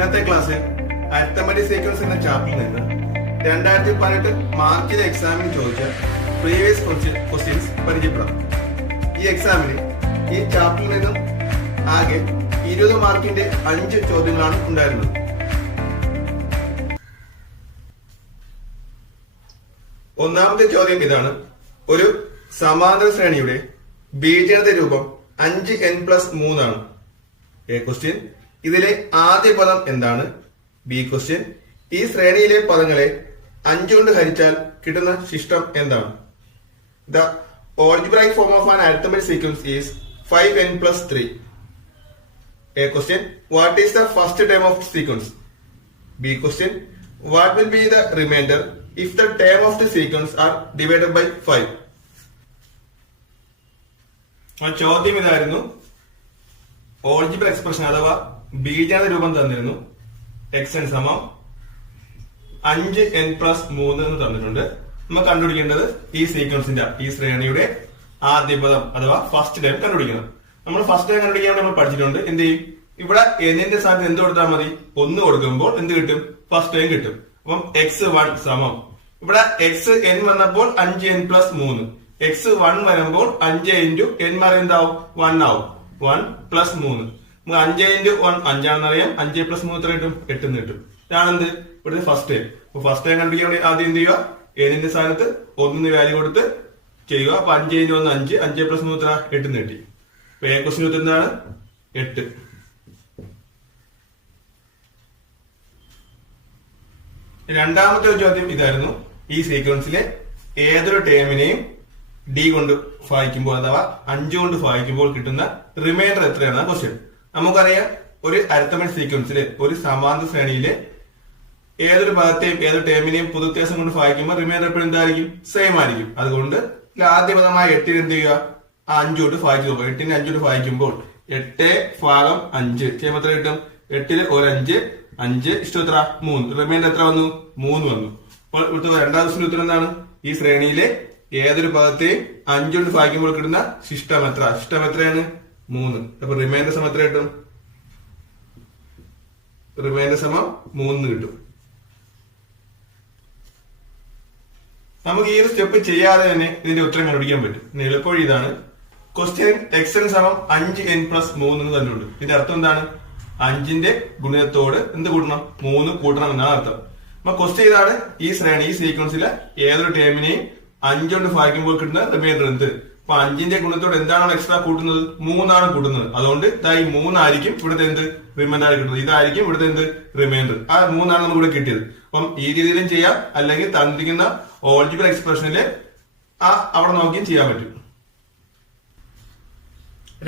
ഇന്നത്തെ ക്ലാസ്സിൽ arithmetic sequence എന്ന ചാപ്റ്ററിൽ നിന്ന് 2018 മാർച്ചിലെ എക്സാമിന് ചോദിച്ച പ്രീവിയസ് ക്വസ്റ്റ്യൻസ് പരിചയപ്പെടാം. ഈ എക്സാമിന് ഈ ചാപ്റ്ററിൽ നിന്നും ആകെ 20 മാർക്കിന്റെ 5 ചോദ്യങ്ങളാണ് ഉണ്ടായിരുന്നത്. ഒന്നാമത്തെ ചോദ്യം ഇതാണ്. ഒരു സമാന്തര ശ്രേണിയുടെ ബീജഗണിത രൂപം 5n+3 ആണ്. എ ക്വസ്റ്റ്യൻ, ഇതിലെ ആദ്യ പദം എന്താണ്? ബി ക്വസ്റ്റ്യൻ, ഈ ശ്രേണിയിലെ പദങ്ങളെ 5 കൊണ്ട് ഹരിച്ചാൽ കിട്ടുന്ന ശിഷ്ടം എന്താണ്? The algebraic form of an arithmetic sequence is 5n+3. A question, what is the first term of the sequence? B question, what will be the remainder if the term of the sequence are divided by 5? ചോദ്യം ഇതായിരുന്നു. Algebra expression അഥവാ ബീജഗണിത രൂപം തന്നിരുന്നു. xn സമം 5n+3 എന്ന് തന്നിട്ടുണ്ട്. നമ്മൾ കണ്ടുപിടിക്കേണ്ടത് ഈ സീക്വൻസിന്റെ ഈ ശ്രേണിയുടെ ആദ്യ പദം അഥവാ ഫസ്റ്റ് ടൈം കണ്ടുപിടിക്കണം. നമ്മൾ ഫസ്റ്റ് ടൈം കണ്ടുപിടിക്കാൻ നമ്മൾ പഠിച്ചിട്ടുണ്ട്. എന്ത് ചെയ്യും? ഇവിടെ എന്നിന്റെ സ്ഥാനത്ത് എന്ത് കൊടുത്താൽ മതി? 1 കൊടുക്കുമ്പോൾ എന്ത് കിട്ടും? ഫസ്റ്റ് ടൈം കിട്ടും. അപ്പം x1 സമം ഇവിടെ xn വന്നപ്പോൾ 5n+3, x1 വരുമ്പോൾ 5 × n എന്താവും? 1 ആവും. 1+3 5 × 1 5ആണെന്നറിയാം. 5+3 എത്ര കിട്ടും? 8 എന്ന് കിട്ടും. ഇതാണെന്ത് ഇവിടുത്തെ ഫസ്റ്റ് ടൈം. അപ്പൊ ഫസ്റ്റ് ടൈം കണ്ടുപിടിക്കാൻ വേണ്ടി ആദ്യം എന്ത് ചെയ്യുക? എന്നിന്റെ സ്ഥാനത്ത് 1 വാല്യൂ കൊടുത്ത് ചെയ്യുക. അപ്പൊ 5 × 1 5, 5+3 എത്ര? 8 എന്ന് കിട്ടി. അപ്പൊ എ ക്വസ്റ്റ്യൻ ഉത്തരം എന്താണ്? 8. രണ്ടാമത്തെ ചോദ്യം ഇതായിരുന്നു. ഈ സീക്വൻസിലെ ഏതൊരു ടേമിനെയും ഡി കൊണ്ട് ഭാഗിക്കുമ്പോൾ അഥവാ 5 കൊണ്ട് ഭാഗിക്കുമ്പോൾ കിട്ടുന്ന റിമൈൻഡർ എത്രയാണ് ക്വസ്റ്റ്യൻ. നമുക്കറിയാം, ഒരു അരിത്തമെറ്റിക് സീക്വൻസിലെ ഒരു സമാന്തര ശ്രേണിയിലെ ഏതൊരു പദത്തെയും ഏതൊരു ടേമിനെയും പൊതുവ്യത്യാസം കൊണ്ട് ഭാഗിക്കുമ്പോൾ റിമൈൻഡർ എപ്പോഴും എന്തായിരിക്കും? സെയിം ആയിരിക്കും. അതുകൊണ്ട് ആദ്യ പദമായ 8 എന്ത് ചെയ്യുക? 5 കൊണ്ട് ഭാഗിച്ചു നോക്കുക. 8നെ 5 കൊണ്ട് ഭാഗിക്കുമ്പോൾ 8/5 ചെയ്യുമ്പോൾ എത്ര കിട്ടും? 8ൽ ഒരു 5, 5 ഇഷ്ടം എത്ര? 3. റിമൈൻഡർ എത്ര വന്നു? 3 വന്നു. അപ്പോൾ ഇവിടുത്തെ രണ്ടാം ക്വസ്റ്റ്യൻ ഉത്തരം എന്താണ്? ഈ ശ്രേണിയിലെ ഏതൊരു പദത്തെയും 5 കൊണ്ട് ഭാഗിക്കുമ്പോൾ കിട്ടുന്ന ശിഷ്ടം എത്ര? ശിഷ്ടം എത്രയാണ്? 3. അപ്പൊ റിമൈൻഡർ സമം എത്ര കിട്ടും? റിമൈൻഡർ സമം 3 കിട്ടും. നമുക്ക് ഈ ഒരു സ്റ്റെപ്പ് ചെയ്യാതെ തന്നെ ഇതിന്റെ ഉത്തരം കണ്ടുപിടിക്കാൻ പറ്റും. എളുപ്പവഴി ഇതാണ്. ക്വസ്റ്റ്യൻ xn സമം 5n+3 എന്ന് തന്നിട്ടുണ്ട്. ഇതിന്റെ അർത്ഥം എന്താണ്? 5ന്റെ ഗുണിതത്തോട് എന്ത് കൂട്ടണം? 3 കൂട്ടണം എന്നാണ് അർത്ഥം. അപ്പൊ ക്വസ്റ്റ്യൻ ഇതാണ്. ഈ ശ്രേണി ഈ സീക്വൻസിലെ ഏതൊരു ടേമിനെയും 5 കൊണ്ട് ഭാഗിക്കുമ്പോൾ കിട്ടുന്ന റിമൈൻഡർ എന്ത്? അപ്പൊ 5ന്റെ ഗുണത്തോട് എന്താണോ എക്സ്ട്രാ കൂട്ടുന്നത്? 3 ആണ് കൂട്ടുന്നത്. അതുകൊണ്ട് ഈ 3 ആയിരിക്കും ഇവിടുത്തെ എന്ത്? റിമൈൻഡർ ആയി കിട്ടുന്നത്. ഇതായിരിക്കും ഇവിടുത്തെ എന്ത്? റിമൈൻഡർ. ആ 3 ആണ് നമുക്ക് ഇവിടെ കിട്ടിയത്. അപ്പം ഈ രീതിയിലും ചെയ്യാം, അല്ലെങ്കിൽ തന്നിരിക്കുന്ന ഓൾജിബ്ര എക്സ്പ്രഷനില് അവിടെ നോക്കിയും ചെയ്യാൻ പറ്റും.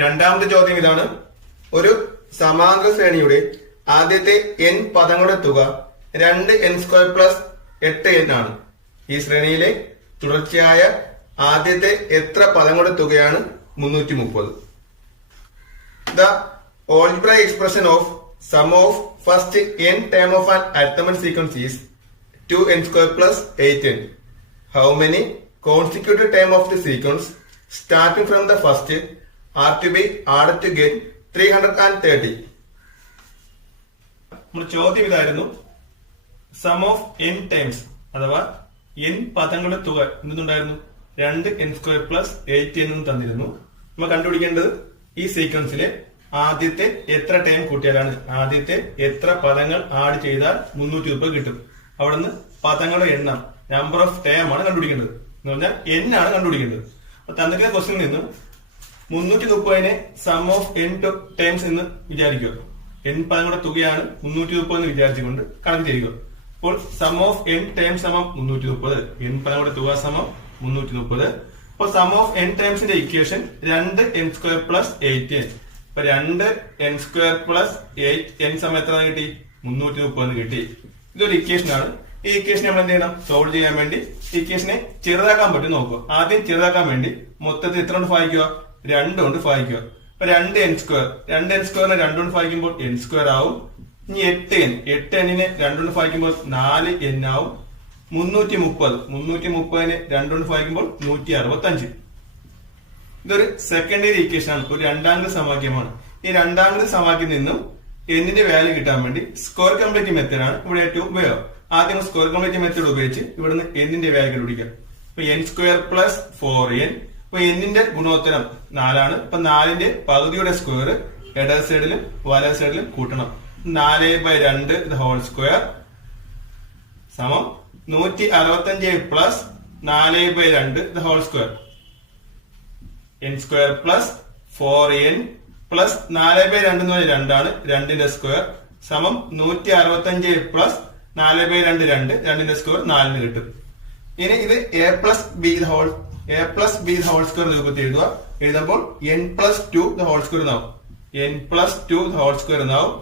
രണ്ടാമത്തെ ചോദ്യം ഇതാണ്. ഒരു സമാന്തര ശ്രേണിയുടെ ആദ്യത്തെ n പദങ്ങളുടെ തുക 2n² + 8n ആണ്. ഈ ശ്രേണിയിലെ തുടർച്ചയായ ആദ്യത്തെ എത്ര പദങ്ങളുടെ തുകയാണ്? 330. The algebraic expression of sum of first n term of an arithmetic sequence is 2n² + 8n. How many consecutive terms of the sequence starting from the first are to be added to get 330? നമ്മുടെ ചോദ്യം ഇതായിരുന്നു. Some of n times അഥവാ n പദങ്ങളുടെ തുക എന്തുണ്ടായിരുന്നു? 2n² + 8n എന്ന് തന്നിരുന്നു. നമ്മൾ കണ്ടുപിടിക്കേണ്ടത് ഈ സീക്വൻസിലെ ആദ്യത്തെ എത്ര ടൈം കൂട്ടിയാലാണ്, ആദ്യത്തെ എത്ര പദങ്ങൾ ആഡ് ചെയ്താൽ 330 കിട്ടും. അവിടുന്ന് പദങ്ങളുടെ എണ്ണം, നമ്പർ ഓഫ് ടൈം ആണ് കണ്ടുപിടിക്കേണ്ടത്. എന്ന് പറഞ്ഞാൽ n ആണ് കണ്ടുപിടിക്കേണ്ടത്. അപ്പൊ തന്നിരിക്കുന്ന ക്വസ്റ്റ്യനിൽ നിന്നും 330നെ സം ഓഫ് n ടൈംസ് എന്ന് വിചാരിക്കുക. n പദങ്ങളുടെ തുകയാണ് 330 എന്ന് വിചാരിച്ചുകൊണ്ട് കണക്ക് ചെയ്യുക. അപ്പോൾ സം ഓഫ് n ടൈംസ് സമം 330. n പദങ്ങളുടെ തുക സമം 330. അപ്പൊ സം ഓഫ് n ടൈംസിന്റെ ഇക്വേഷൻ 2n² + 8n. അപ്പൊ 2n² + 8n സമയം എത്ര കിട്ടി? 330 കിട്ടി. ഇതൊരു ഇക്വേഷൻ ആണ്. ഈ ഇക്വേഷൻ നമ്മൾ എന്ത് ചെയ്യണം? സോൾവ് ചെയ്യാൻ വേണ്ടി ഇക്വേഷനെ ചെറുതാക്കാൻ പറ്റും നോക്കുക. ആദ്യം ചെറുതാക്കാൻ വേണ്ടി മൊത്തത്തിൽ എത്ര കൊണ്ട് ഭാഗിക്കുക? 2 കൊണ്ട് ഭാഗിക്കുക. അപ്പൊ 2n². 2n²നെ 2 കൊണ്ട് ഭാഗിക്കുമ്പോൾ n² ആവും. ഇനി 8n8n-നെ 2 കൊണ്ട് ഭാഗിക്കുമ്പോൾ 4n ആവും. 330നെ 2 കൊണ്ട് ഭാഗിക്കുമ്പോൾ 165. ഇതൊരു സെക്കൻഡറി ഇക്വേഷൻ ആണ്. ഒരു രണ്ടാംഗ സമവാക്യമാണ്. ഈ രണ്ടാംഗ സമവാക്യം നിന്നും എന്നിന്റെ വാല്യൂ കിട്ടാൻ വേണ്ടി സ്ക്വയർ കംപ്ലീറ്റ് മെത്തേഡ് ആണ് ഇവിടെ ഏറ്റവും ഉപയോഗം. ആദ്യം സ്ക്വയർ കംപ്ലീറ്റ് മെത്തേഡ് ഉപയോഗിച്ച് ഇവിടുന്ന് എന്നിന്റെ വാല്യൂ കണ്ടുപിടിക്കാം. ഇപ്പൊ n സ്ക്വയർ പ്ലസ് 4n. ഇപ്പൊ എന്നിന്റെ ഗുണോത്തരം 4 ഇപ്പൊ 4ന്റെ പകുതിയുടെ സ്ക്വയർ ഇടത് സൈഡിലും വലത് സൈഡിലും കൂട്ടണം. 4/2 ഹോൾ സ്ക്വയർ സമം 165 plus 4/2 whole square. n square plus 4n plus 4/2 എന്ന് പറഞ്ഞാൽ 2 ആണ്. 2ന്റെ സ്ക്വയർ സമം 165 പ്ലസ് 4/2 2ന്റെ സ്ക്വയർ 4 കിട്ടും. ഇനി ഇത് a plus B whole square രൂപത്തിൽ എഴുതുമ്പോൾ n പ്ലസ് 2 ഹോൾ സ്ക്വയർ എന്നാവും. n പ്ലസ് 2 ഹോൾ സ്ക്വയർ എന്നാവും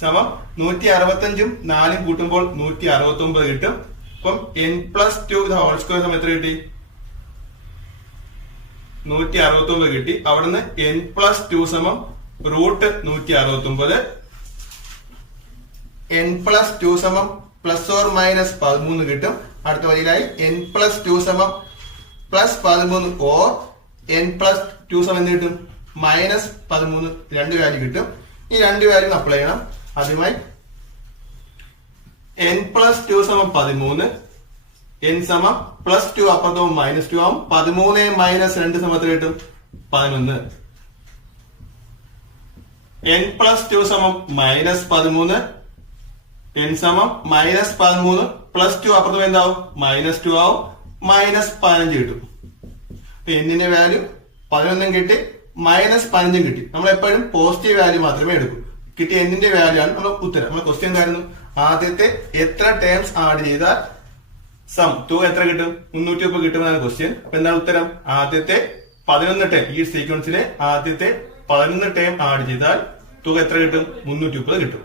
സമം 165ഉം 4ഉം കൂട്ടുമ്പോൾ 169 കിട്ടും. അപ്പം n പ്ലസ് 2 ഹോൾ സ്ക്വയർ സമയം എത്ര കിട്ടി? 169 കിട്ടി. അവിടുന്ന് n പ്ലസ് 2 സമം റൂട്ട് 169. n പ്ലസ് 2 സമം പ്ലസ് ഓർ മൈനസ് 13 കിട്ടും. അടുത്ത വരിയിലായി n പ്ലസ് 2 സമം പ്ലസ് 13 ഓർ n പ്ലസ് 2 സമം എന്ത് കിട്ടും? മൈനസ് 13. രണ്ട് വാല്യൂ കിട്ടും. ഈ രണ്ട് വാല്യൂ അപ്ലൈ ചെയ്യണം. ആദ്യമായി n പ്ലസ് 2 സമം 13. n സമം പ്ലസ് 2 അപ്പുറത്തും മൈനസ് 2 ആവും. 13 മൈനസ് 2 സമം എത്ര കിട്ടും? 11. n പ്ലസ് 2 സമം മൈനസ് 13. n സമം മൈനസ് 13 പ്ലസ് 2 അപ്പുറത്തും എന്താവും? മൈനസ് 2 ആവും. മൈനസ് 15 കിട്ടും. എന്നിന്റെ വാല്യൂ 11 കിട്ടി, മൈനസ് 15 കിട്ടി. നമ്മൾ എപ്പോഴും പോസിറ്റീവ് വാല്യൂ മാത്രമേ എടുക്കൂ. കിട്ടിയ എന്നിന്റെ വാല്യൂ ആണ് നമ്മുടെ ഉത്തരം. നമ്മുടെ ക്വസ്റ്റ്യൻ എന്തായിരുന്നു? ആദ്യത്തെ എത്ര ടേംസ് ആഡ് ചെയ്താൽ സം തുക എത്ര കിട്ടും? 330 കിട്ടുമെന്നാണ് ക്വസ്റ്റ്യൻ. അപ്പൊ എന്താണ് ഉത്തരം? ആദ്യത്തെ 11 ടേം, ഈ സീക്വൻസിലെ ആദ്യത്തെ 11 ടേം ആഡ് ചെയ്താൽ തുക എത്ര കിട്ടും? 330 കിട്ടും.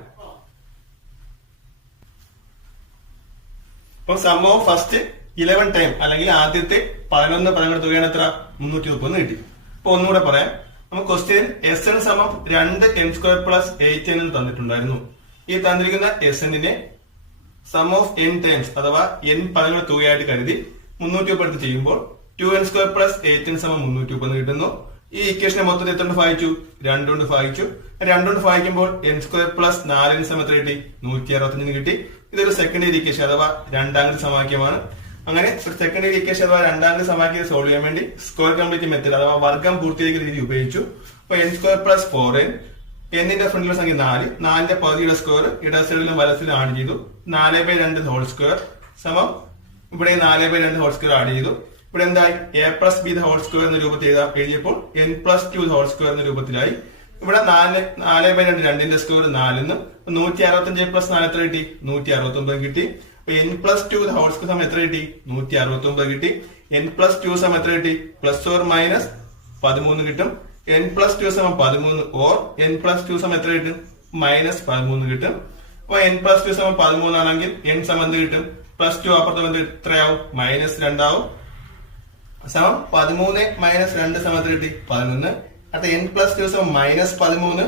അപ്പൊ സം ഓഫ് ഫസ്റ്റ് 11 ടൈം അല്ലെങ്കിൽ ആദ്യത്തെ 11 പദങ്ങളുടെ തുകയാണ് എത്ര? 330 കിട്ടി. അപ്പൊ ഒന്നുകൂടെ പറയാം. നമുക്ക് ക്വസ്റ്റ്യൻ എസ് എൻ സമം 2n സ്ക്വയർ പ്ലസ് 8n എന്ന് തന്നിട്ടുണ്ടായിരുന്നു. ഈ തന്നിരിക്കുന്ന എസ് എന്നിനെ സം ഓഫ് n ടൈംസ് അഥവാ n പദങ്ങളുടെ തുകയായിട്ട് കരുതി 330 ചെയ്യുമ്പോൾ 2n സ്ക്വയർ പ്ലസ് 8n സമം 330 കിട്ടുന്നു. ഈ ഇക്വേഷനെ മൊത്തത്തിൽ എത്ര കൊണ്ട് ഭാഗിച്ചു? 2 കൊണ്ട് ഭാഗിച്ചു. 2 കൊണ്ട് ഭാഗിക്കുമ്പോൾ n സ്ക്വയർ പ്ലസ് 4n സമം എത്ര കിട്ടി? 165 കിട്ടി. ഇതൊരു സെക്കൻഡറി ഇക്വേഷൻ അഥവാ രണ്ടാംഗ സമവാക്യമാണ്. അങ്ങനെ സെക്കൻഡറി ഇക്വേഷൻ അഥവാ രണ്ടാംഗ സമവാക്യം സോൾവ് ചെയ്യാൻ വേണ്ടി സ്ക്വയർ കംപ്ലീറ്റ് മെത്തേഡ് അഥവാ വർഗം പൂർത്തീകരിക്കുന്ന രീതി ഉപയോഗിച്ചു. അപ്പൊ n സ്ക്വയർ പ്ലസ് 4n, എന്നിന്റെ ഫ്രണ്ടിലെ സംഖ്യ 4, 4ന്റെ പകുതിയുടെ സ്ക്വയർ ഇടത് സൈഡിലും വലത് സൈഡിലും ആഡ് ചെയ്തു. 4/2 ഹോൾ സ്ക്വയർ സമം ഇവിടെ 4/2 ഹോൾ സ്ക്വയർ ആഡ് ചെയ്തു. ഇവിടെ എന്തായി? a plus B whole square എന്ന രൂപത്തിൽ എഴുതിയപ്പോൾ n പ്ലസ് 2 ഹോൾ സ്ക്വയർ എന്ന രൂപത്തിലായി. ഇവിടെ 4/2 2ന്റെ സ്ക്വയർ 4 165 പ്ലസ് 4 എത്ര കിട്ടി? 169 കിട്ടി. n പ്ലസ് 2 ഹോൾ സ്ക്വയർ സമയം എത്ര കിട്ടി? 169 കിട്ടി. n പ്ലസ് 2 സമയം എത്ര കിട്ടി? പ്ലസ് ഓർ മൈനസ് 13 കിട്ടും. n പ്ലസ് 2 സമം 13 ഓർ n പ്ലസ് 2 സമയം എത്ര കിട്ടും? മൈനസ് 13 കിട്ടും. അപ്പൊ n പ്ലസ് 2 സമം 13 ആണെങ്കിൽ n സമം എന്ത് കിട്ടും? പ്ലസ് 2 അപ്പുറത്ത് എത്രയാവും? മൈനസ് 2 ആവും. സമം 13 മൈനസ് 2 സമം എത്ര കിട്ടി? 11. അടുത്ത n പ്ലസ് 2 സമം മൈനസ് 13.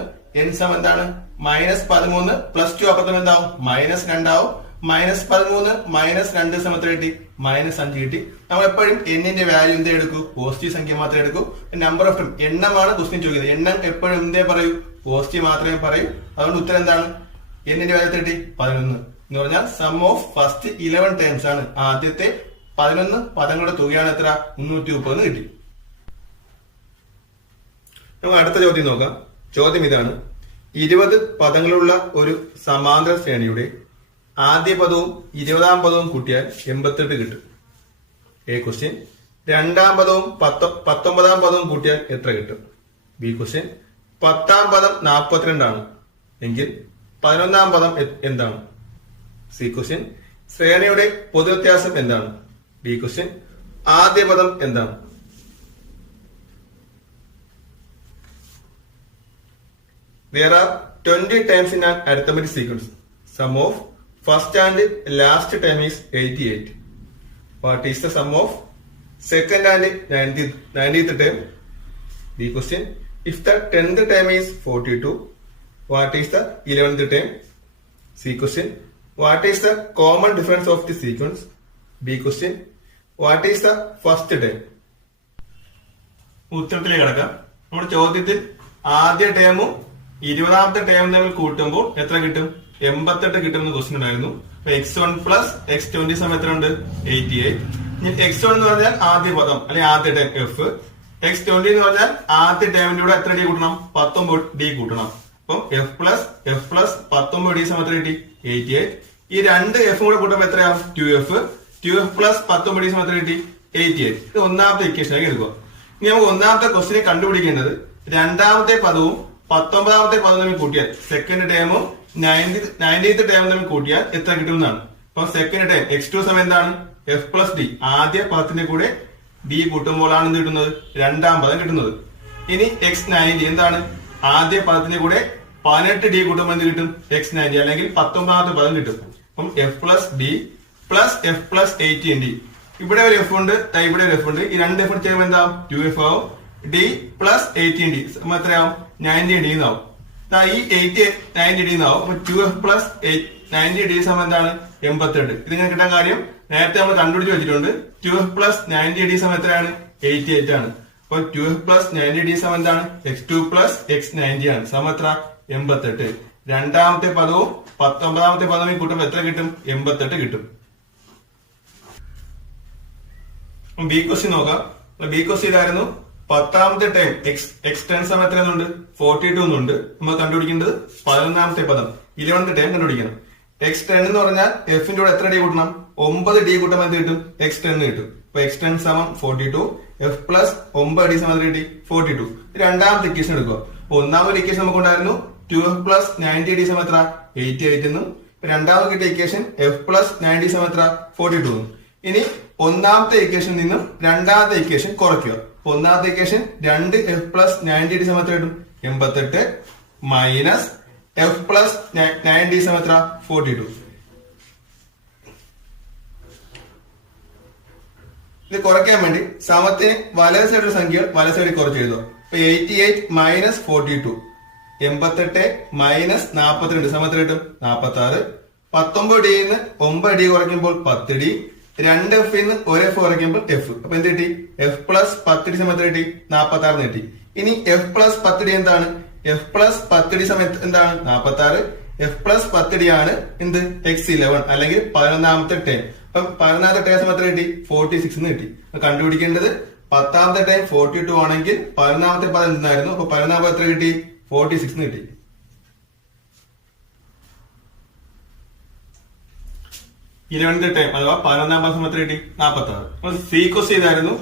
n സമം എന്താണ്? മൈനസ് 13 പ്ലസ് 2 അപ്പുറത്തും എന്താവും? മൈനസ് 2 ആവും. മൈനസ് 13 മൈനസ് 2 സമം എത്ര കിട്ടി? മൈനസ് 5 കിട്ടി. നമ്മൾ എപ്പോഴും എന്നിന്റെ വാല്യൂ എന്തേ എടുക്കൂ? പോസിറ്റീവ് സംഖ്യ മാത്രമേ എടുക്കൂ. നമ്പർ ഓഫ് ടൈം എണ്ണമാണ് ക്വസ്റ്റ്യൻ ചോദിക്കുന്നത്. എണ്ണം എപ്പോഴും എന്തേ പറയൂ? പോസിറ്റീവ് മാത്രമേ പറയൂ. അതുകൊണ്ട് ഉത്തരം എന്താണ്? എന്നിന്റെ വാല്യൂ 11 എന്ന് പറഞ്ഞാൽ സം ഓഫ് ഫസ്റ്റ് 11 ടൈംസ് ആണ്. ആദ്യത്തെ 11 പദങ്ങളുടെ തുകയാണ് എത്ര? 330 കിട്ടി. നമുക്ക് അടുത്ത ചോദ്യം നോക്കാം. ചോദ്യം ഇതാണ്: 20 പദങ്ങളുള്ള ഒരു സമാന്തര ശ്രേണിയുടെ ആദ്യ പദവും 20ാം പദവും കൂട്ടിയാൽ 88 കിട്ടും. A question. രണ്ടാം പദവും 19ാം പദവും കൂട്ടിയാൽ എത്ര കിട്ടും? B question. 10ാം പദം 42 ആണ് എങ്കിൽ 11ാം പദം എന്താണ്? C question. ശ്രേണിയുടെ പൊതുവ്യത്യാസം എന്താണ്? B question. ആദ്യ പദം എന്താണ്? There are 20 terms in an arithmetic sequence. Sum of first and last term is 88. What is the sum of second and 90th term? B question. If the 10th term is 42, what is the 11th term? C question. What is the common difference of the sequence? B question. What is the first term? ഉത്തരത്തിലേക്ക് കടക്കാം. നമ്മുടെ ചോദ്യത്തിൽ ആദ്യ ടേമും 20ാമത്തെ term തമ്മിൽ കൂട്ടുമ്പോൾ എത്ര കിട്ടും? 88 കിട്ടുമെന്ന് question ഉണ്ടായിരുന്നു. അപ്പൊ x1 പ്ലസ് x20 സമയം എത്ര ഉണ്ട്? 88. ഇനി x1 എന്ന് പറഞ്ഞാൽ ആദ്യ പദം അല്ലെങ്കിൽ ആദ്യ ടേം എഫ്. x20 എന്ന് പറഞ്ഞാൽ ആദ്യ ടേമിന്റെ കൂടെ എത്ര ഡി കൂട്ടണം? 19 ഡി കൂട്ടണം. അപ്പൊ എഫ് പ്ലസ് 19 ഡി സമയം എത്ര കിട്ടി? 88. ഈ രണ്ട് എഫും കൂടെ കൂട്ടുമ്പോൾ എത്രയാവും? 2f പ്ലസ് 19 ഡി സമയം എത്ര കിട്ടി? 88. ഇത് ഒന്നാമത്തെ ഇക്വേഷനായി എടുക്കുക. ഇനി നമുക്ക് ഒന്നാമത്തെ ക്വസ്റ്റിനെ കണ്ടുപിടിക്കേണ്ടത് രണ്ടാമത്തെ പദവും 19ാമത്തെ പദം തമ്മിൽ കൂട്ടിയാൽ, സെക്കൻഡ് ടേമും 90th ടേമും തമ്മിൽ കൂട്ടിയാൽ എത്ര കിട്ടുമെന്നാണ്. അപ്പൊ സെക്കൻഡ് ടേം x2 സമയം എന്താണ്? F plus D. ആദ്യ പദത്തിന്റെ കൂടെ ഡി കൂട്ടുമ്പോഴാണ് എന്ത് കിട്ടുന്നത്? രണ്ടാം പദം കിട്ടുന്നത്. ഇനി x90 എന്താണ്? ആദ്യ പദത്തിന്റെ കൂടെ 18 ഡി കൂട്ടുമ്പോൾ എന്ത് കിട്ടും? x90 അല്ലെങ്കിൽ 19ാമത്തെ പദം കിട്ടും. അപ്പം F plus D plus F plus 18 D. ഇവിടെ ഒരു എഫ് ഉണ്ട്, ഇവിടെ ഒരു എഫ് ഉണ്ട്. ഈ രണ്ട് എഫ് ചെയ്യുമ്പോൾ എന്താവും? 2f ആവും. ഡി പ്ലസ് 18 ഡി എത്രയാവും? 90 ഡി എന്നാവും. ഈ 90 ഡി എന്നാവും. അപ്പൊ 2f പ്ലസ് 90 ഡി സമയം എന്താണ്? 88. ഇതിങ്ങനെ കിട്ടാൻ കാര്യം നേരത്തെ നമ്മൾ കണ്ടുപിടിച്ച് വെച്ചിട്ടുണ്ട്. 2f പ്ലസ് 90 ഡി സമയം എത്രയാണ്? 88 ആണ്. അപ്പൊ 2f പ്ലസ് 90 ഡി സമയം എന്താണ്? x2 പ്ലസ് x90 ആണ്. സമയം എത്ര? 88. രണ്ടാമത്തെ പദവും 19ാമത്തെ പദവും കൂട്ടുമ്പോൾ എത്ര കിട്ടും? 88 കിട്ടും. ബി ക്വസ്റ്റ്യൻ നോക്കാം. ബി ക്വസ്റ്റ്യൻ ഇതായിരുന്നു. 10ാമത്തെ ടൈം x10 സമയം എത്രയുണ്ട്? 42 എന്നുണ്ട്. നമ്മൾ കണ്ടുപിടിക്കേണ്ടത് 11ാമത്തെ പദം 11th ടൈം കണ്ടുപിടിക്കണം. x10 എന്ന് പറഞ്ഞാൽ എഫിന്റെ കൂടെ എത്ര ഡി കൂട്ടണം? 9 ഡി കൂട്ടുമ്പോൾ എന്ത് കിട്ടും? x10 കിട്ടും. അപ്പൊ x10 സമം 42. എഫ് പ്ലസ് 9 ഡി സമയം എത്ര കിട്ടി? 42. രണ്ടാമത്തെ ഇക്വേഷൻ എടുക്കുക. ഒന്നാമത്തെ ഇക്വേഷൻ നമുക്ക് ഉണ്ടായിരുന്നു 2f പ്ലസ് 90 ഡി സമയം എത്ര? 88 എന്നും. രണ്ടാമത് കിട്ടിയ ഇക്വേഷൻ എഫ് പ്ലസ് 90 സമയം എത്ര? 42 എന്നും. ഇനി ഒന്നാമത്തെ ഇക്വേഷൻ നിന്നും രണ്ടാമത്തെ ഇക്വേഷൻ കുറയ്ക്കുക. ഒന്നാമത്തെ ഇക്വേഷൻ 2f പ്ലസ് 90 ഡി സമയം എത്ര കിട്ടും? 88 മൈനസ് എഫ് പ്ലസ് 90 സമയം എത്ര? 42. ഇത് കുറയ്ക്കാൻ വേണ്ടി സമത്തിന് വലത് സൈഡിലുള്ള സംഖ്യകൾ വലത് സൈഡിൽ കുറച്ച് എഴുതുക. അപ്പൊ 88 മൈനസ് 42, 88 മൈനസ് 42 സമയം എത്ര കിട്ടും? 46. 19 ഡിയിൽ നിന്ന് 9 ഡി കുറയ്ക്കുമ്പോൾ 10 ഡി. 2f നിന്ന് 1f കുറയ്ക്കുമ്പോൾ എഫ്. അപ്പൊ എന്ത് കിട്ടി? എഫ് പ്ലസ് 10 ഡി സമയം എത്ര കിട്ടി? 46 കിട്ടി. ഇനി എഫ് പ്ലസ് 10 ഡി എന്താണ്? എഫ് പ്ലസ് 10 ഡി സമയം എന്താണ്? 46. എഫ് പ്ലസ് 10 ഡി ആണ് എന്ത്? x11 അല്ലെങ്കിൽ 11ാമത്തെ ടേം. അപ്പൊ 11ാമത്തെ ടേം സമയം എത്ര കിട്ടി? 46 എന്ന് കിട്ടി. കണ്ടുപിടിക്കേണ്ടത് 10ാമത്തെ ടൈം 42 ആണെങ്കിൽ 11ാമത്തെ പദം എന്തായിരുന്നു? അപ്പൊ 11ാമത്തെ എത്ര കിട്ടി? 46 എന്ന് കിട്ടി. ഇലവൻത് ടൈം അഥവാ 11ാം പദം എത്ര കിട്ടി? 46. സി ക്വസ്റ്റ് ചെയ്തായിരുന്നു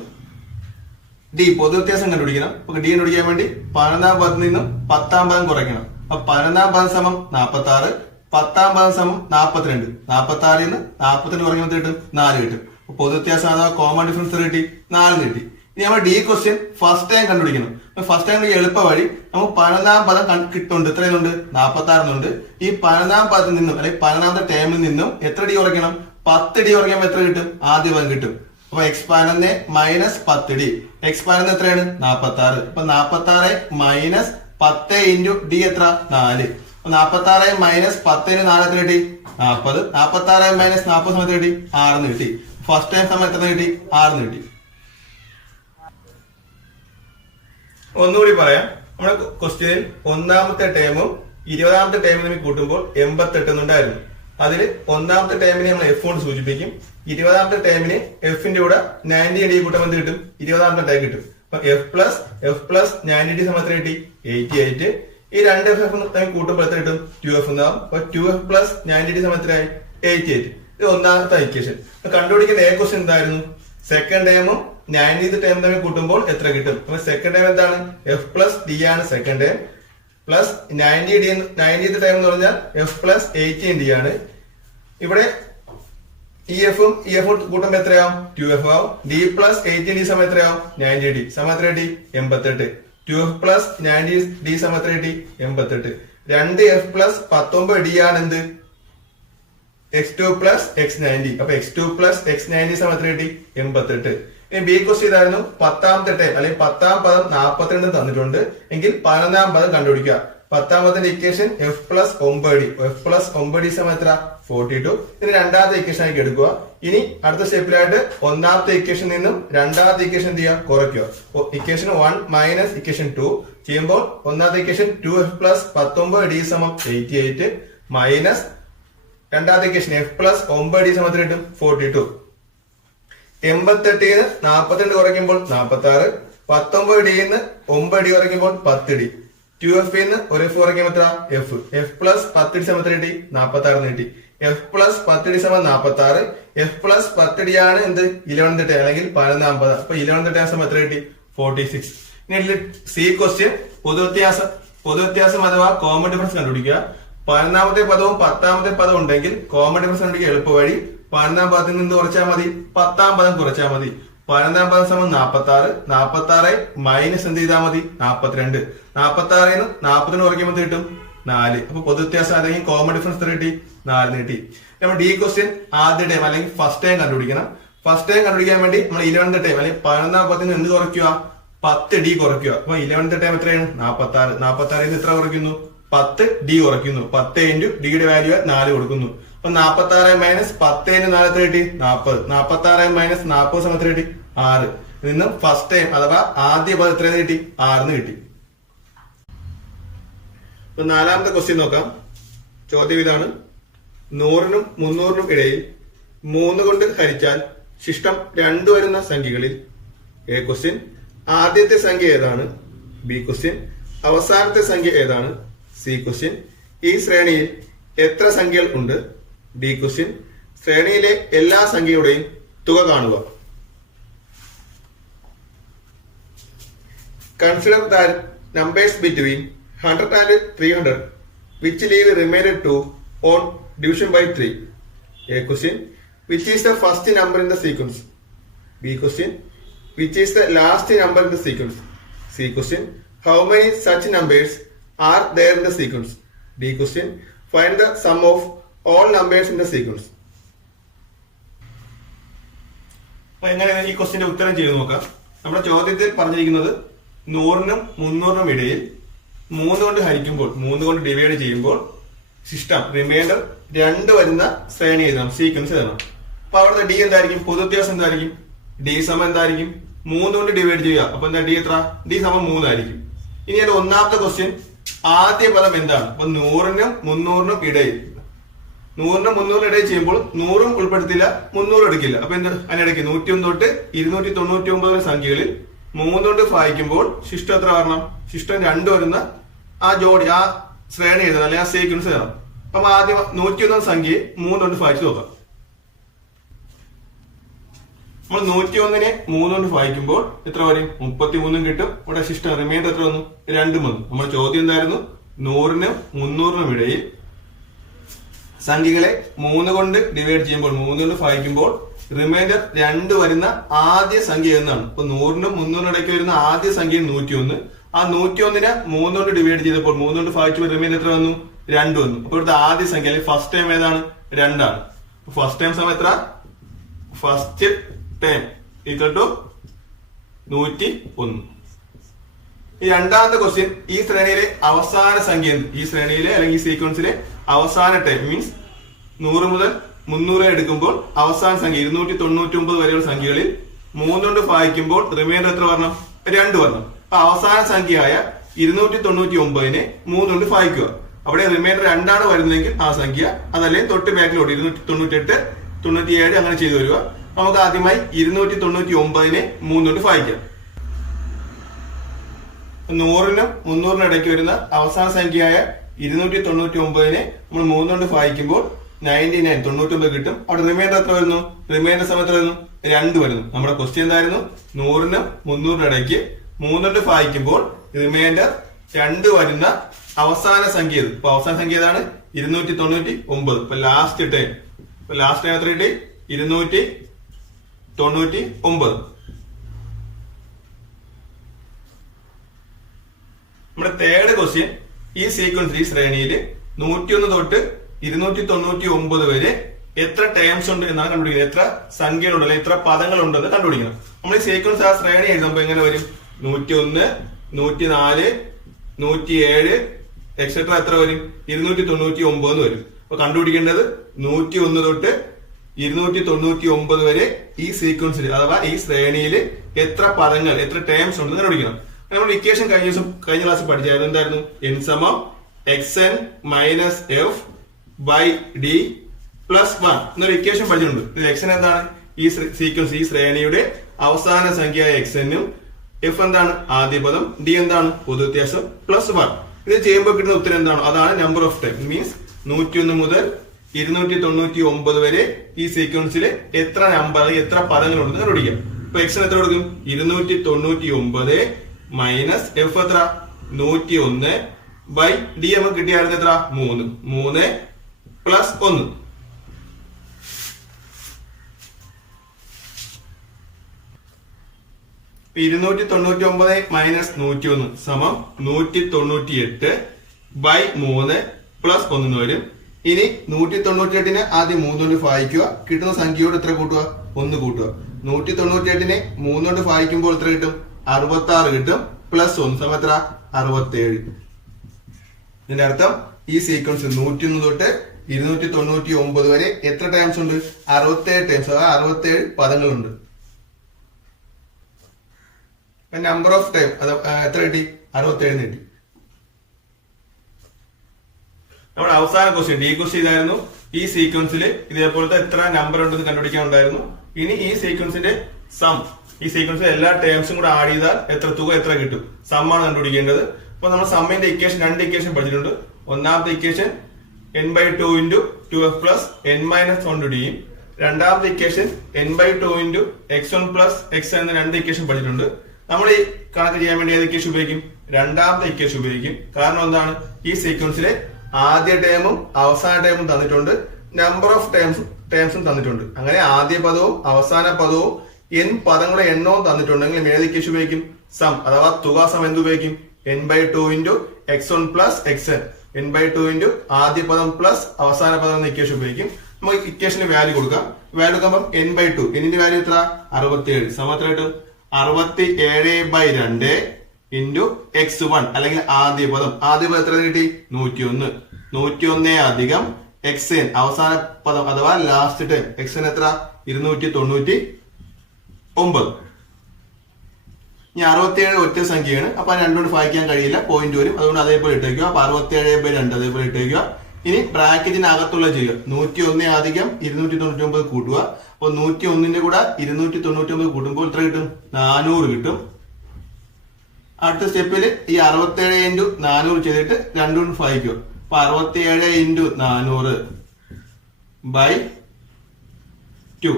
ഡി പൊതു വ്യത്യാസം കണ്ടുപിടിക്കണം. അപ്പൊ ഡി കണ്ടുപിടിക്കാൻ വേണ്ടി 11ാം പദത്തിൽ നിന്നും 10ാം പദം കുറയ്ക്കണം. അപ്പൊ 11ാം പദം സമം 46, 10ാം പദം സമം 42. 46 നിന്ന് 42 കുറയ്ക്കുമ്പോൾ കിട്ടും? 4 കിട്ടും. പൊതു വ്യത്യാസം അഥവാ കോമൺ ഡിഫറൻസ് കിട്ടി? 4 കിട്ടി. ഇനി നമ്മൾ ഡി ക്വസ്റ്റ്യൻ ഫസ്റ്റ് ടൈം കണ്ടുപിടിക്കണം. ഫസ്റ്റ് ടൈം എളുപ്പ വഴി നമുക്ക് 11ാം പദം കിട്ടുന്നുണ്ട്. എത്രയുണ്ട്? 46 ഈ 11ാം പദത്തിൽ നിന്നും അല്ലെങ്കിൽ 11ാമത്തെ ടേമിൽ നിന്നും എത്ര ഡി കുറയ്ക്കണം? 10 ഡി കുറയ്ക്കുമ്പോൾ എത്ര കിട്ടും? ആദ്യ പദം കിട്ടും. അപ്പൊ x11 മൈനസ് 10 ഡി. x11 എത്രയാണ്? 46. അപ്പൊ 46 മൈനസ് 10 ഇൻറ്റു ഡി എത്ര? 4. അപ്പൊ 46 മൈനസ് 10 4 എത്ര കിട്ടി? 40. 46 മൈനസ് 40 സമയത്ത് കിട്ടി? 6 കിട്ടി. ഫസ്റ്റ് ടൈം സമയം എത്ര കിട്ടി? 6 കിട്ടി. ഒന്നുകൂടി പറയാം. നമ്മുടെ ക്വസ്റ്റ്യനിൽ ഒന്നാമത്തെ ടേമും 20ാമത്തെ ടേമും തമ്മിൽ കൂട്ടുമ്പോൾ 88 എന്നുണ്ടായിരുന്നു. അതിൽ ഒന്നാമത്തെ ടേമിനെ നമ്മൾ എഫ് കൊണ്ട് സൂചിപ്പിക്കും. 20ാമത്തെ ടേമിന് എഫിന്റെ കൂടെ 90 ഡി കൂട്ടുമ്പോൾ എന്ത് കിട്ടും? 20ാമത്തെ ടൈം കിട്ടും. അപ്പൊ എഫ് പ്ലസ് 90 ഡി സമയം എത്ര കിട്ടി? 88. ഈ രണ്ട് എഫ് തമ്മിൽ കൂട്ടുമ്പോൾ എത്ര കിട്ടും? 2f എന്നാവും. അപ്പൊ 2f പ്ലസ് 90 ഡി സമയം എത്രയായി? 88. ഇത് ഒന്നാമത്തെ ഇക്വേഷൻ. കണ്ടുപിടിക്കുന്ന എ ക്വസ്റ്റ്യൻ എന്തായിരുന്നു? സെക്കൻഡ് ടൈമും 90th ടൈം തമ്മിൽ കൂട്ടുമ്പോൾ എത്ര കിട്ടും? അപ്പൊ സെക്കൻഡ് ടൈം എന്താണ്? എഫ് പ്ലസ് ഡി ആണ് second time. Plus 90th time എന്ന് പറഞ്ഞാൽ എഫ് പ്ലസ് 18 ഡി ആണ്. ഇവിടെ ഇ എഫും കൂട്ടുമ്പോൾ എത്രയാവും? 2f ആവും. ഡി പ്ലസ് 18 ഡി സമയം എത്രയാവും? 90 ഡി. സമയം എത്ര കിട്ടി? 88. 2f പ്ലസ് 90 ഡി സമയം എത്ര കിട്ടി? 88. 2f പ്ലസ് 19 ഡി ആണ് എന്ത്? x2 plus x90. അപ്പൊ x2 പ്ലസ് x90 സമയം എത്ര കിട്ടി? 88. ഇനി ബി ക്വസ്റ്റ് ചെയ്തായിരുന്നു 10ാമത്തെ ടൈം അല്ലെങ്കിൽ 10ാം പദം 42 തന്നിട്ടുണ്ട് എങ്കിൽ 11ാം പദം കണ്ടുപിടിക്കുക. 10ാം പദത്തിന്റെ equation F plus 9 D. F plus 9 D സമയം എത്ര? 42. ഇനി രണ്ടാമത്തെ ഇക്വേഷൻ ആക്കി എടുക്കുക. ഇനി അടുത്ത സ്റ്റെപ്പിലായിട്ട് ഒന്നാമത്തെ ഇക്വേഷൻ നിന്നും രണ്ടാമത്തെ ഇക്വേഷൻ എന്ത് ചെയ്യുക, കുറയ്ക്കുക. ഇക്വേഷൻ 1 മൈനസ് ഇക്വേഷൻ 2 ചെയ്യുമ്പോൾ ഒന്നാമത്തെ ഇക്വേഷൻ 2f പ്ലസ് 19d സമം 88 മൈനസ് രണ്ടാമത്തെ ഇക്വേഷൻ f പ്ലസ് 9d സമം എത്ര കിട്ടും, 42. 88 42 കുറയ്ക്കുമ്പോൾ 46, 19d 9d കുറയ്ക്കുമ്പോൾ 10d, 2f ഒരു f കുറയ്ക്കുമ്പോൾ എത്ര, f പ്ലസ് 10d സമം എത്ര കിട്ടി, 46 കിട്ടി. f പ്ലസ് 10d സമം 46, f പ്ലസ് 10d ആണ് എന്ത്, 11 അല്ലെങ്കിൽ 11. അപ്പൊ 11 സമം എത്ര കിട്ടി, 46. ഇനി സി ക്വസ്റ്റ്യൻ പൊതുവ്യത്യാസം അഥവാ കോമൺ ഡിഫറൻസ് കണ്ടുപിടിക്കുക. 11ാമത്തെ പദവും 10ാമത്തെ പദം ഉണ്ടെങ്കിൽ കോമൺ ഡിഫറൻസ് കണ്ടുപിടിക്കുക എളുപ്പ വഴി 11ാം പദത്തിൽ നിന്ന് കുറച്ചാൽ മതി, 10ാം പദം കുറച്ചാൽ മതി. 11ാം പദം സമം 46, 46 മൈനസ് എന്ത് ചെയ്താൽ മതി, 42. 46 40 കുറയ്ക്കുമ്പോൾ കിട്ടും 4. അപ്പൊ പൊതുവ്യത്യാസം അല്ലെങ്കിൽ കോമൺ ഡിഫറൻസ് എത്ര കിട്ടി, 4 കിട്ടി. നമ്മൾ ഡി ക്വസ്റ്റ്യൻ ആദ്യ ടൈം അല്ലെങ്കിൽ ഫസ്റ്റ് ടൈം കണ്ടുപിടിക്കണം. ഫസ്റ്റ് ടൈം കണ്ടുപിടിക്കാൻ വേണ്ടി നമ്മൾ 11th ടൈം അല്ലെങ്കിൽ 11ാം പദത്തിൽ നിന്ന് എന്ത് കുറയ്ക്കുക, 10d കുറയ്ക്കുക. അപ്പൊ 11th ടൈം എത്രയാണ്, 46. 46 എത്ര കുറയ്ക്കുന്നു, 10d കുറയ്ക്കുന്നു. 10 ഇൻറ്റു ഡിയുടെ വാല്യൂ 4 കൊടുക്കുന്നു. അപ്പൊ 46 മൈനസ് 10 ഇൻറ്റു 4 എത്ര കിട്ടി, 40. 46 മൈനസ് 40 സമയം എത്ര കിട്ടി, 6. നിന്നും ഫസ്റ്റ് ടൈം അഥവാ ആദ്യ പദം എത്ര കിട്ടി, 6 കിട്ടി. ഇപ്പൊ നാലാമത്തെ ക്വസ്റ്റ്യൻ നോക്കാം. ചോദ്യം ഇതാണ്: 100നും 300നും ഇടയിൽ 3 കൊണ്ട് ഹരിച്ചാൽ ശിഷ്ടം 2 വരുന്ന സംഖ്യകളിൽ എ ക്വസ്റ്റ്യൻ ആദ്യത്തെ സംഖ്യ ഏതാണ്, ബി ക്വസ്റ്റ്യൻ അവസാനത്തെ സംഖ്യ ഏതാണ്, സി ക്വസ്റ്റ്യൻ ഈ ശ്രേണിയിൽ എത്ര സംഖ്യകൾ ഉണ്ട്, ഡി ക്വസ്റ്റ്യൻ ശ്രേണിയിലെ എല്ലാ സംഖ്യയുടെയും തുക കാണുക. Consider that numbers between 100 and 300 which leave remainder 2 on division by 3. A question: which is the first number in the sequence? B question: which is the last number in the sequence? C question: how many such numbers are there in the sequence? D question: find the sum of all numbers in the sequence. അപ്പൊ എങ്ങനെ ഈ ക്വസ്റ്റിന്റെ ഉത്തരം ചെയ്ത് നോക്കാം. നമ്മുടെ ചോദ്യത്തിൽ പറഞ്ഞിരിക്കുന്നത് 100നും 300നും ഇടയിൽ 3 കൊണ്ട് ഹരിക്കുമ്പോൾ 3 കൊണ്ട് ഡിവൈഡ് ചെയ്യുമ്പോൾ ശിഷ്ടം റിമൈൻഡർ 2 വരുന്ന ശ്രേണി എഴുതണം, സീക്വൻസ് എഴുതണം. അപ്പൊ അവിടുത്തെ ഡി എന്തായിരിക്കും, പൊതുവ്യത്യാസം എന്തായിരിക്കും, ഡി സമം എന്തായിരിക്കും, 3 കൊണ്ട് ഡിവൈഡ് ചെയ്യുക. അപ്പൊ എന്താ ഡി എത്ര, ഡി സമം 3 ആയിരിക്കും. ഇനി അത് ഒന്നാമത്തെ ക്വസ്റ്റ്യൻ ആദ്യ പദം എന്താണ്. അപ്പൊ 100നും 300നും ഇടയിൽ 100നും 300നും ഇടയിൽ ചെയ്യുമ്പോൾ 100ഉം ഉൾപ്പെടുത്തില്ല, 300 എടുക്കില്ല. അപ്പൊ എന്ത് അതിനിടയ്ക്ക് 101 തൊട്ട് 299 സംഖ്യകളിൽ 3 കൊണ്ട് ഭാഗിക്കുമ്പോൾ ശിഷ്ടം എത്ര വരണം, ശിഷ്ടം 2 വരുന്ന ആ ജോഡി ആ ശ്രേണി എഴുതണം, അല്ലെങ്കിൽ ആ സീക്വൻസ് എഴുതണം. അപ്പൊ ആദ്യം 101 സംഖ്യയെ 3 കൊണ്ട് ഭാഗിച്ച് നോക്കാം. നമ്മൾ 101നെ 3 കൊണ്ട് ഭാഗിക്കുമ്പോൾ എത്ര വരും, 33 കിട്ടും. ഇവിടെ ശിഷ്ടം റിമൈൻഡർ എത്ര വന്നു, 2 വന്നു. നമ്മുടെ ചോദ്യം എന്തായിരുന്നു, 100നും 300നും ഇടയിൽ സംഖ്യകളെ 3 കൊണ്ട് ഡിവൈഡ് ചെയ്യുമ്പോൾ 3 കൊണ്ട് ഭാഗിക്കുമ്പോൾ റിമൈൻഡർ 2 വരുന്ന ആദ്യ സംഖ്യ എന്നാണ്. ഇപ്പൊ 100നും 300നും ഇടയ്ക്ക് വരുന്ന ആദ്യ സംഖ്യ 101. ആ 101നെ 3 കൊണ്ട് ഡിവൈഡ് ചെയ്തപ്പോൾ 3 കൊണ്ട് ഭാഗിച്ചപ്പോൾ റിമൈൻഡർ എത്ര വന്നു, 2 വന്നു. അപ്പൊ ഇവിടുത്തെ ആദ്യ സംഖ്യ അല്ലെങ്കിൽ ഫസ്റ്റ് ടൈം ഏതാണ്, 2 ആണ്. ഫസ്റ്റ് ടൈം സമയം എത്ര, ഫസ്റ്റ് ടൈം ഈക്വൽ ടു 101. ഈ രണ്ടാമത്തെ ക്വസ്റ്റ്യൻ ഈ ശ്രേണിയിലെ അവസാന സംഖ്യ എന്ത്, ഈ ശ്രേണിയിലെ അല്ലെങ്കിൽ ഈ സീക്വൻസിലെ അവസാന ടൈം മീൻസ് 100 മുതൽ 300 എടുക്കുമ്പോൾ അവസാന സംഖ്യ 299 വരെയുള്ള സംഖ്യകളിൽ 3 കൊണ്ട് ഭാഗിക്കുമ്പോൾ റിമൈൻഡർ എത്ര വരണം, 2 വരണം. അപ്പൊ അവസാന സംഖ്യയായ 299നെ 3 കൊണ്ട് ഭാഗിക്കുക. അവിടെ റിമൈൻഡർ 2 ആണ് വരുന്നതെങ്കിൽ ആ സംഖ്യ, അതല്ലേ തൊട്ട് ബാക്കിലോട്ട് 298, 97 അങ്ങനെ ചെയ്തു വരിക. നമുക്ക് ആദ്യമായി 299നെ 3 കൊണ്ട് ഭാഗിക്കാം. 100നും 300നും ഇടയ്ക്ക് വരുന്ന അവസാന സംഖ്യയായ 299നെ നമ്മൾ 3 കൊണ്ട് ഭാഗിക്കുമ്പോൾ 99 99 കിട്ടും. അവിടെ റിമൈൻഡർ എത്ര വരുന്നു, റിമൈൻഡർ സമയത്ത് വരുന്നു 2 വരുന്നു. നമ്മുടെ ക്വസ്റ്റ്യൻ എന്തായിരുന്നു, 100നും 300നും ഇടയ്ക്ക് 3 കൊണ്ട് ഭാഗിക്കുമ്പോൾ റിമൈൻഡർ 2 വരുന്ന അവസാന സംഖ്യ. ഇപ്പൊ അവസാന സംഖ്യ ഏതാണ്, 299. ഇപ്പൊ ലാസ്റ്റ് ടൈം എത്ര കിട്ടി, 299. നമ്മുടെ തേർഡ് ക്വസ്റ്റ്യൻ ഈ സീക്വൻസ് ഈ ശ്രേണിയിൽ 101 തൊട്ട് 299 വരെ എത്ര ടേംസ് ഉണ്ട് എന്നാണ് കണ്ടുപിടിക്കുന്നത്. എത്ര സംഖ്യകളുണ്ട് അല്ലെങ്കിൽ എത്ര പദങ്ങൾ ഉണ്ടെന്ന് കണ്ടുപിടിക്കണം. നമ്മൾ ഈ സീക്വൻസ് ആ ശ്രേണി എഴുതുമ്പോൾ എങ്ങനെ വരും, 101, 104, 107 എക്സെട്ര എത്ര വരും, 299 വരും. അപ്പൊ കണ്ടുപിടിക്കേണ്ടത് 101 തൊട്ട് 299 വരെ ഈ സീക്വൻസിൽ അഥവാ ഈ ശ്രേണിയിൽ എത്ര പദങ്ങൾ എത്ര ടേംസ് ഉണ്ടെന്ന് കണ്ടുപിടിക്കണം. നമ്മൾ ഇക്വേഷൻ കഴിഞ്ഞ ക്ലാസ്സിൽ പഠിച്ചായിരുന്നു. എന്തായിരുന്നു? n സമം xn minus F by D plus 1 എന്നൊരു ഇക്വേഷൻ പഠിച്ചിട്ടുണ്ട്. ഇത് xn എന്താണ്? ഈ സീക്വൻസ് ഈ ശ്രേണിയുടെ അവസാന സംഖ്യയായ xn-ഉം എഫ് എന്താണ്? ആദ്യ പദം, ഡി എന്താണ്? പൊതുവ്യത്യാസം പ്ലസ് 1. ഇത് ചെയ്യുമ്പോൾ കിട്ടുന്ന ഉത്തരം എന്താണ്? അതാണ് നമ്പർ ഓഫ് ടൈം. മീൻസ് 101 മുതൽ 299 വരെ ഈ സീക്വൻസിൽ എത്ര നമ്പർ എത്ര പദങ്ങൾ ഉണ്ടെന്ന് കണ്ടുപിടിക്കാം. ഇപ്പൊ എക്സിന് എത്ര കൊടുക്കും? 299 മൈനസ് എഫ് എത്ര? 101 ബൈ ഡി നമുക്ക് കിട്ടിയായിരുന്നു എത്ര? 3 പ്ലസ് 1. ഇപ്പൊ 299 മൈനസ് 101 സമം 198 ബൈ 3 പ്ലസ് 1 വരും. ഇനി 198നെ ആദ്യം 3 കൊണ്ട് ഭാഗിക്കുക. കിട്ടുന്ന സംഖ്യയോട് എത്ര കൂട്ടുക? 1 കൂട്ടുക. 198നെ 3 കൊണ്ട് ഭാഗിക്കുമ്പോൾ എത്ര കിട്ടും? 66 കിട്ടും. പ്ലസ് 1 സമം എത്ര? 67. ഇതിന്റെ അർത്ഥം ഈ സീക്വൻസ് 101 തൊട്ട് 299 വരെ എത്ര ടൈംസ് ഉണ്ട്? 67 ടൈംസ്, അതായത് 67 പദങ്ങളുണ്ട്. നമ്പർ ഓഫ് ടൈം അത് എത്ര കിട്ടി? 67 കിട്ടി. നമ്മുടെ അവസാന ക്വസ്റ്റ്യൻ ഡി ക്വസ്റ്റ്യൻ ഇതായിരുന്നു. ഈ സീക്വൻസിൽ ഇതേപോലത്തെ എത്ര നമ്പർ ഉണ്ടെന്ന് കണ്ടുപിടിക്കാൻ ഉണ്ടായിരുന്നു. ഇനി ഈ സീക്വൻസിന്റെ സം, ഈ സീക്വൻസിൽ എല്ലാ ടേംസും കൂടെ ആഡ് ചെയ്താൽ തുക എത്ര കിട്ടും? സം ആണ് കണ്ടുപിടിക്കേണ്ടത്. അപ്പൊ നമ്മൾ സമ്മിന്റെ ഇക്വേഷൻ 2 ഇക്വേഷൻ പഠിച്ചിട്ടുണ്ട്. ഒന്നാമത്തെ equation n/2 × 2f plus n - 1 ഡിയും, രണ്ടാമത്തെ equation n/2 × x1 plus x എന്ന 2 ഇക്വേഷൻ പഠിച്ചിട്ടുണ്ട്. നമ്മൾ ഈ കണക്ക് ചെയ്യാൻ വേണ്ടി ഏത് ഇക്വേഷൻ ഉപയോഗിക്കും? രണ്ടാമത്തെ ഇക്വേഷൻ ഉപയോഗിക്കും. കാരണം എന്താണ്? ഈ സീക്വൻസിലെ ആദ്യ ടേമും അവസാന ടേമും തന്നിട്ടുണ്ട്, നമ്പർ ഓഫ് ടേംസും തന്നിട്ടുണ്ട്. അങ്ങനെ ആദ്യ പദവും അവസാന പദവും n പദങ്ങളുടെ എണ്ണവും തന്നിട്ടുണ്ടെങ്കിൽ ഏത് ഇക്വേഷൻ ഉപയോഗിക്കും? സം അഥവാ തുക സം എന്ത് ഉപയോഗിക്കും? n/2 × x1 plus xn, n/2 × ആദ്യ പദം പ്ലസ് അവസാന പദം എന്ന ഇക്വേഷൻ ഉപയോഗിക്കും. നമുക്ക് ഇക്വേഷന് വാല്യൂ കൊടുക്കാം. വാല്യൂ കൊടുക്കുമ്പോൾ n/2, എന്നിന്റെ വാല്യൂ എത്ര? 67. സമം എത്ര കിട്ടും? 67/2 ഇൻറ്റു x1 അല്ലെങ്കിൽ ആദ്യ പദം എത്ര കിട്ടി? 101. 101 അധികം xn അവസാന പദം അഥവാ ലാസ്റ്റ് ടൈം xn എത്ര? 299. ഇനി 67 ഒറ്റ സംഖ്യയാണ്. അപ്പൊ രണ്ടുകൊണ്ട് ഭാഗിക്കാൻ കഴിയില്ല, പോയിന്റ് വരും. അതുകൊണ്ട് അതേപോലെ ഇട്ടേക്കുക. അപ്പൊ 67/2 അതേപോലെ ഇട്ടേക്കുക. ഇനി ബ്രാക്കറ്റിനകത്തുള്ള ചെയ്യുക. 101 അധികം 299 കൂട്ടുക. അപ്പൊ 101ന്റെ കൂടെ 299 കൂട്ടുമ്പോൾ എത്ര കിട്ടും? 400 കിട്ടും. അടുത്ത സ്റ്റെപ്പിൽ ഈ 67 × 400 ചെയ്തിട്ട് രണ്ടും ഭാഗിക്കുക. അപ്പൊ 67 × 400 ബൈ 2.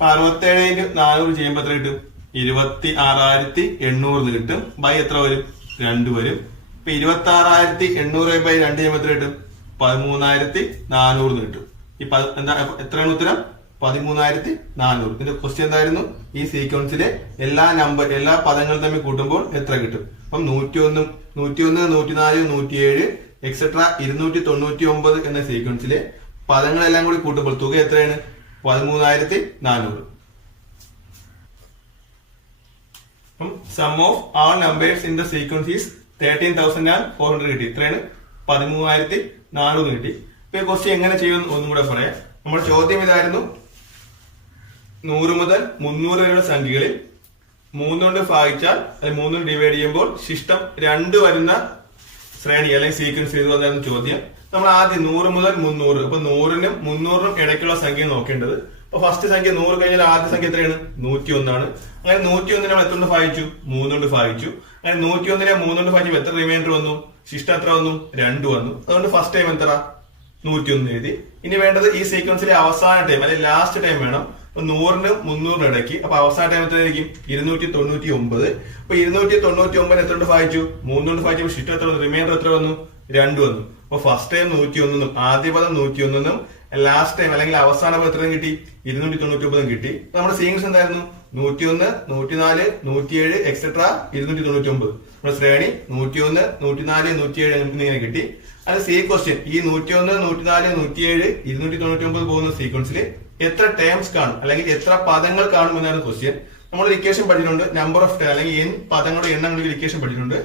67 × 400 ചെയ്യുമ്പോൾ എത്ര കിട്ടും? 26,800 കിട്ടും. ബൈ എത്ര വരും? 2 വരും. ഇപ്പൊ 26,800/2 ചെയ്യുമ്പോൾ എത്ര കിട്ടും? 13,400 കിട്ടും. ഈ എന്താ എത്രയാണ് ഉത്തരം? 13,400. ഇതിന്റെ ക്വസ്റ്റ്യൻ എന്തായിരുന്നു? ഈ സീക്വൻസിലെ എല്ലാ പദങ്ങളും തമ്മിൽ കൂട്ടുമ്പോൾ എത്ര കിട്ടും? അപ്പം 101, 104, 107 എക്സെട്ര 299 എന്ന സീക്വൻസിലെ പദങ്ങളെല്ലാം കൂടി കൂട്ടുമ്പോൾ തുക എത്രയാണ്? 13,400. അപ്പം sum of all numbers in the sequence is 13,400 കിട്ടി. ഇത്രയാണ് 13,400 കിട്ടി. ഇപ്പൊ ക്വസ്റ്റ്യൻ എങ്ങനെ ചെയ്യുമെന്ന് ഒന്നും കൂടെ പറയാം. നമ്മുടെ ചോദ്യം ഇതായിരുന്നു: 100 മുതൽ 300 വരെയുള്ള സംഖ്യകളിൽ 3 കൊണ്ട് ഭാഗിച്ചാൽ അല്ലെങ്കിൽ 3 കൊണ്ട് ഡിവൈഡ് ചെയ്യുമ്പോൾ ശിഷ്ടം 2 വരുന്ന ശ്രേണി അല്ലെങ്കിൽ സീക്വൻസ് ചെയ്തു വന്നായിരുന്നു ചോദ്യം. നമ്മൾ ആദ്യം 100 മുതൽ 300, അപ്പൊ 100നും 300നും ഇടയ്ക്കുള്ള സംഖ്യ നോക്കേണ്ടത്. അപ്പൊ ഫസ്റ്റ് സംഖ്യ 100 കഴിഞ്ഞാൽ ആദ്യ സംഖ്യ എത്രയാണ്? 101 ആണ്. അങ്ങനെ 101 നമ്മൾ എത്ര കൊണ്ട് ഭാഗിച്ചു? 3 കൊണ്ട് ഭാഗിച്ചു. അങ്ങനെ 101നെ 3 കൊണ്ട് ഭാഗിച്ചപ്പോൾ എത്ര റിമൈൻഡർ വന്നു? ശിഷ്ടം എത്ര വന്നു? 2 വന്നു. അതുകൊണ്ട് ഫസ്റ്റ് ടൈം എത്ര? 101 എഴുതി. ഇനി വേണ്ടത് ഈ സീക്വൻസിലെ അവസാന ടൈം അല്ലെങ്കിൽ ലാസ്റ്റ് ടൈം വേണം. 100നും 300നും ഇടയ്ക്ക്. അപ്പൊ അവസാന ടൈം എത്രയായിരിക്കും? 299. അപ്പൊ 299 എത്ര കൊണ്ട് ഭാഗിച്ചു? 3 കൊണ്ട് ഭാഗിച്ചപ്പോൾ ശിഷ്ടം എത്ര വന്നു? റിമൈൻഡർ എത്ര വന്നു? 2 വന്നു. അപ്പൊ ഫസ്റ്റ് ടൈം 101 ആദ്യ പദം 101 ലാസ്റ്റ് ടൈം അല്ലെങ്കിൽ അവസാന പദം എത്ര കിട്ടി? 299 കിട്ടി. നമ്മുടെ സീക്വൻസ് എന്തായിരുന്നു? 101, 104, 107 എക്സെട്ര 299. നമ്മുടെ ശ്രേണി 101, 104, 107 എന്നിങ്ങനെ കിട്ടി. അത് സി ക്വസ്റ്റ്യൻ. ഈ 101, 104, 107, 299 പോകുന്ന സീക്വൻസിൽ എത്ര ടേംസ് കാണും അല്ലെങ്കിൽ എത്ര പദങ്ങൾ കാണും എന്നാണ് ക്വസ്റ്റ്യൻ. നമ്മൾ ഇക്വേഷൻ പഠിച്ചിട്ടുണ്ട്. നമ്പർ ഓഫ് ടൈം അല്ലെങ്കിൽ n പദങ്ങളുടെ എണ്ണം ഇക്വേഷൻ പഠിച്ചിട്ടുണ്ട്.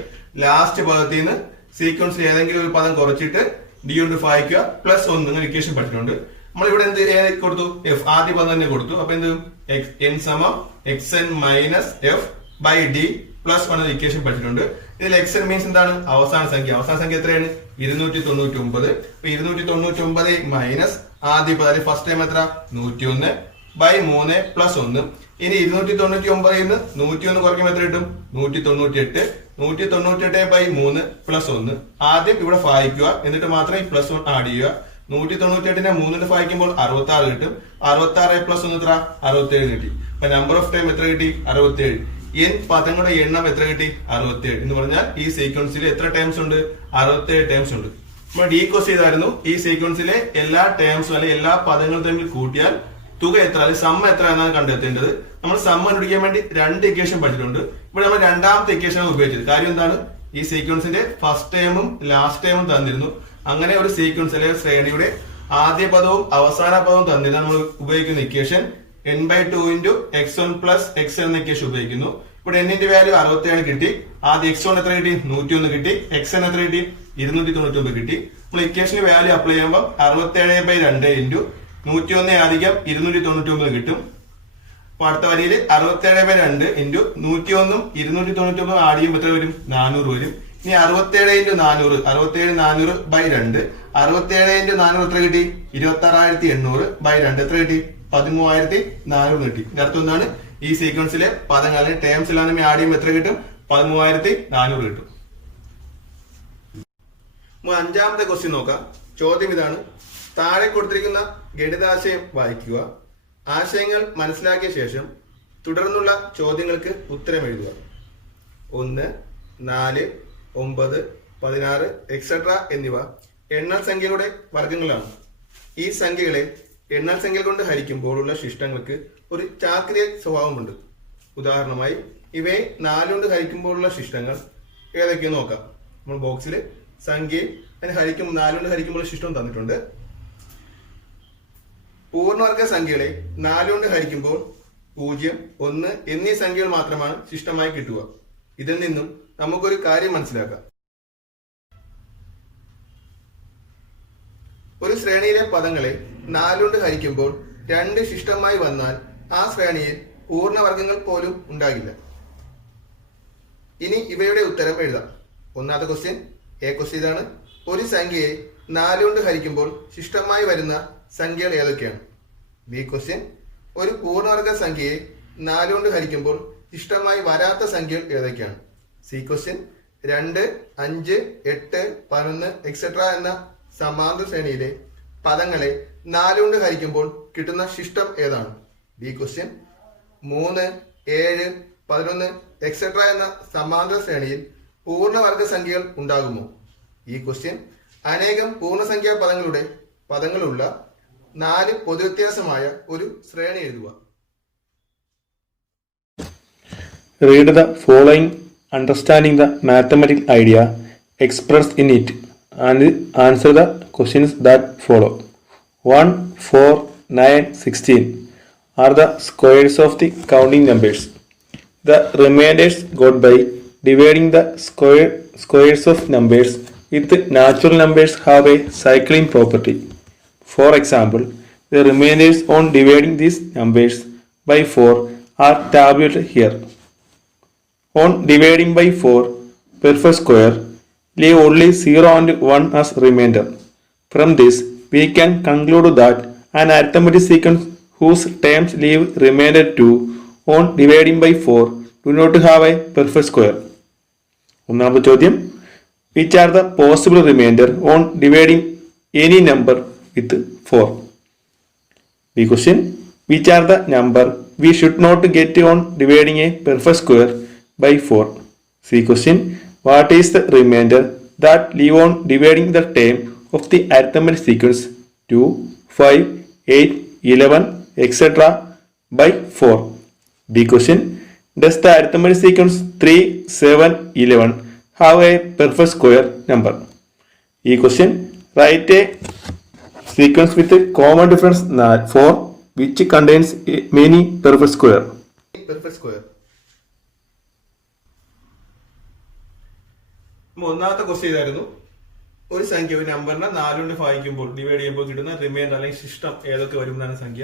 ലാസ്റ്റ് പദത്തിൽ നിന്ന് സീക്വൻസിൽ ഏതെങ്കിലും ഒരു പദം കുറച്ചിട്ട് ഡി കൊണ്ട് ഭാഗിക്കുക പ്ലസ് 1 ഇങ്ങനെ ഇക്വേഷൻ പഠിച്ചിട്ടുണ്ട്. നമ്മളിവിടെ എന്ത് കൊടുത്തു? എഫ് ആദ്യ പദം തന്നെ കൊടുത്തു. അപ്പൊ എന്ത് എൻ സമം X N minus F by D plus 1 എന്ന ഇക്വേഷൻ പഠിച്ചിട്ടുണ്ട്. ഇതിൽ എക്സ് എൻ മീൻസ് എന്താണ്? അവസാന സംഖ്യ. അവസാന സംഖ്യ എത്രയാണ്? 299. 299 മൈനസ് ആദ്യ പദം ഫസ്റ്റ് ടൈം എത്ര? 101 ബൈ 3 പ്ലസ് 1. ഇനി 299 നിന്ന് 101 കുറയ്ക്കുമ്പോൾ എത്ര കിട്ടും? 198. 198 ബൈ 3 പ്ലസ് 1. ആദ്യം ഇവിടെ ഭാഗിക്കുക, എന്നിട്ട് മാത്രം ഈ പ്ലസ് 1 ആഡ് ചെയ്യുക. 198നെ 3 ഭാഗിക്കുമ്പോൾ 66 കിട്ടും. 66 പ്ലസ് 1 എത്ര? 67 കിട്ടി. അപ്പൊ നമ്പർ ഓഫ് ടൈം എത്ര കിട്ടി? 67. എൻ പദങ്ങളുടെ എണ്ണം എത്ര കിട്ടി? 67. എന്ന് പറഞ്ഞാൽ ഈ സീക്വൻസിൽ എത്ര ടേംസ് ഉണ്ട്? 67 ടേംസ് ഉണ്ട്. നമ്മൾ ഡീകോസ് ചെയ്തായിരുന്നു. ഈ സീക്വൻസിലെ എല്ലാ ടേംസും അല്ലെങ്കിൽ എല്ലാ പദങ്ങളും തമ്മിൽ കൂട്ടിയാൽ തുക എത്ര, അല്ലെങ്കിൽ സമ്മ എത്ര എന്നാണ് കണ്ടെത്തേണ്ടത്. നമ്മൾ സമ്മ കണ്ടുപിടിക്കാൻ വേണ്ടി 2 ഇക്വേഷൻ പഠിച്ചിട്ടുണ്ട്. ഇവിടെ നമ്മൾ രണ്ടാമത്തെ ഇക്വേഷൻ ഉപയോഗിച്ചത്. കാര്യം എന്താണ്? ഈ സീക്വൻസിന്റെ ഫസ്റ്റ് ടൈമും ലാസ്റ്റ് ടൈമും തന്നിരുന്നു. അങ്ങനെ ഒരു സീക്വൻസ് അല്ലെങ്കിൽ ശ്രേണിയുടെ ആദ്യ പദവും അവസാന പദവും തന്നിരുന്നു. നമ്മൾ ഉപയോഗിക്കുന്ന equation n/2 into x1 plus x എന്ന ഇക്വേഷൻ ഉപയോഗിക്കുന്നു. ഇവിടെ എന്നിന്റെ വാല്യൂ 67 കിട്ടി. ആദ്യം x1 എത്ര കിട്ടി? 101 കിട്ടി. xn എത്ര കിട്ടി? 299 കിട്ടി. നമ്മൾ ഇക്വേഷന് വാല്യൂ അപ്ലൈ ചെയ്യുമ്പോൾ 67/2 ഇൻറ്റു 101 അധികം 299 കിട്ടും. അപ്പൊ അടുത്ത വരിയിൽ 67/2 ഇൻറ്റു 101ഉം 299 ആഡ് ചെയ്യുമ്പോൾ എത്ര വരും? 400 വരും. ഇനി 67 ഇൻറ്റു 400, 67 400 ബൈ 2. 67 ഇൻറ്റു 400 എത്ര കിട്ടി? 26,800 ബൈ 2 എത്ര കിട്ടി? 13,400 കിട്ടി. അർത്ഥം എന്താണ്? ഈ സീക്വൻസിലെ പദങ്ങൾ അല്ലെങ്കിൽ ടേംസ് എല്ലാം ആഡ് ചെയ്യുമ്പോൾ എത്ര കിട്ടും? 13,400 കിട്ടും. അഞ്ചാമത്തെ ക്വസ്റ്റ്യൻ നോക്കാം. ചോദ്യം ഇതാണ്: താഴെ കൊടുത്തിരിക്കുന്ന ഗണിതാശയം വായിക്കുക. ആശയങ്ങൾ മനസ്സിലാക്കിയ ശേഷം തുടർന്നുള്ള ചോദ്യങ്ങൾക്ക് ഉത്തരം എഴുതുക. 1, 4, 9, 16 എക്സെട്ര എന്നിവ എണ്ണൽ സംഖ്യകളുടെ വർഗങ്ങളാണ്. ഈ സംഖ്യകളെ എണ്ണൽ സംഖ്യ കൊണ്ട് ഹരിക്കുമ്പോഴുള്ള ശിഷ്ടങ്ങൾക്ക് ഒരു ചാക്രിക സ്വഭാവമുണ്ട്. ഉദാഹരണമായി ഇവയെ 4 കൊണ്ട് ഹരിക്കുമ്പോഴുള്ള ശിഷ്ടങ്ങൾ ഏതൊക്കെയെന്ന് നോക്കാം. നമ്മൾ ബോക്സിൽ സംഖ്യയും അതിന് 4 കൊണ്ട് ഹരിക്കുമ്പോൾ ശിഷ്ടം തന്നിട്ടുണ്ട്. പൂർണ്ണവർഗ സംഖ്യകളെ 4 കൊണ്ട് ഹരിക്കുമ്പോൾ 0, 1 എന്നീ സംഖ്യകൾ മാത്രമാണ് ശിഷ്ടമായി കിട്ടുക. ഇതിൽ നിന്നും നമുക്കൊരു കാര്യം മനസ്സിലാക്കാം. ഒരു ശ്രേണിയിലെ പദങ്ങളെ 4 കൊണ്ട് ഹരിക്കുമ്പോൾ 2 ശിഷ്ടമായി വന്നാൽ ആ ശ്രേണിയിൽ പൂർണ്ണവർഗങ്ങൾ പോലും ഉണ്ടാകില്ല. ഇനി ഇവയുടെ ഉത്തരം എഴുതാം. ഒന്നാമത്തെ ക്വസ്റ്റ്യൻ എ ക്വസ്റ്റ്യൻ ഇതാണ്: ഒരു സംഖ്യയെ 4 കൊണ്ട് ഹരിക്കുമ്പോൾ ശിഷ്ടമായി വരുന്ന സംഖ്യകൾ ഏതൊക്കെയാണ്? ബി ക്വസ്റ്റ്യൻ: ഒരു പൂർണ്ണവർഗ സംഖ്യയെ 4 കൊണ്ട് ഹരിക്കുമ്പോൾ ശിഷ്ടമായി വരാത്ത സംഖ്യകൾ ഏതൊക്കെയാണ്? സി ക്വസ്റ്റ്യൻ: 2, 5, 8, 11 എക്സെട്ര എന്ന സമാന്തര ശ്രേണിയിലെ പദങ്ങളെ 4 കൊണ്ട് ഹരിക്കുമ്പോൾ കിട്ടുന്ന ശിഷ്ടം ഏതാണ്? ബി ക്വസ്റ്റ്യൻ: 3, 7, 11 എക്സെട്ര എന്ന സമാന്തര ശ്രേണിയിൽ പൂർണ്ണവർഗ സംഖ്യകൾ ഉണ്ടാകുമോ? ഈ ക്വസ്റ്റ്യൻ: അനേകം പൂർണ്ണസംഖ്യാ പദങ്ങളുള്ള 4 പൊതുവ്യത്യാസമായ ഒരു ശ്രേണി എഴുതുക. Read the following, understanding the mathematical idea expressed in it, and answer the questions that follow. 1, 4, 9, 16 are the squares of the counting numbers. The remainders got by dividing the squares of numbers with natural numbers have a cycling property. For example, the remainders on dividing these numbers by 4 are tabulated here. On dividing by 4 per first square, leave only 0 and 1 as remainder. From this, we can conclude that an arithmetic sequence whose terms leave remainder 2 on dividing by 4 do not have a perfect square. ഒന്നാമത്തെ ചോദ്യം: which are the possible remainder on dividing any number with 4? B question: which are the number we should not get on dividing a perfect square by 4? C question: what is the remainder that leave on dividing the term of the arithmetic sequence 2, 5, 8, 11 etc. by 4? B question: does the arithmetic sequence 3, 7, 11 have a perfect square number? E question: write a sequence with a common difference 4 which contains many perfect square. ഒന്നാമത്തെ question ഇതായിരുന്നു, ഒരു സംഖ്യ ഒരു നമ്പറിനെ 4 കൊണ്ട് ഭാഗിക്കുമ്പോൾ divide ചെയ്യുമ്പോൾ കിട്ടുന്ന reminder അല്ലെങ്കിൽ ശിഷ്ടം ഏതൊക്കെ വരും എന്നാണ് സംഖ്യ.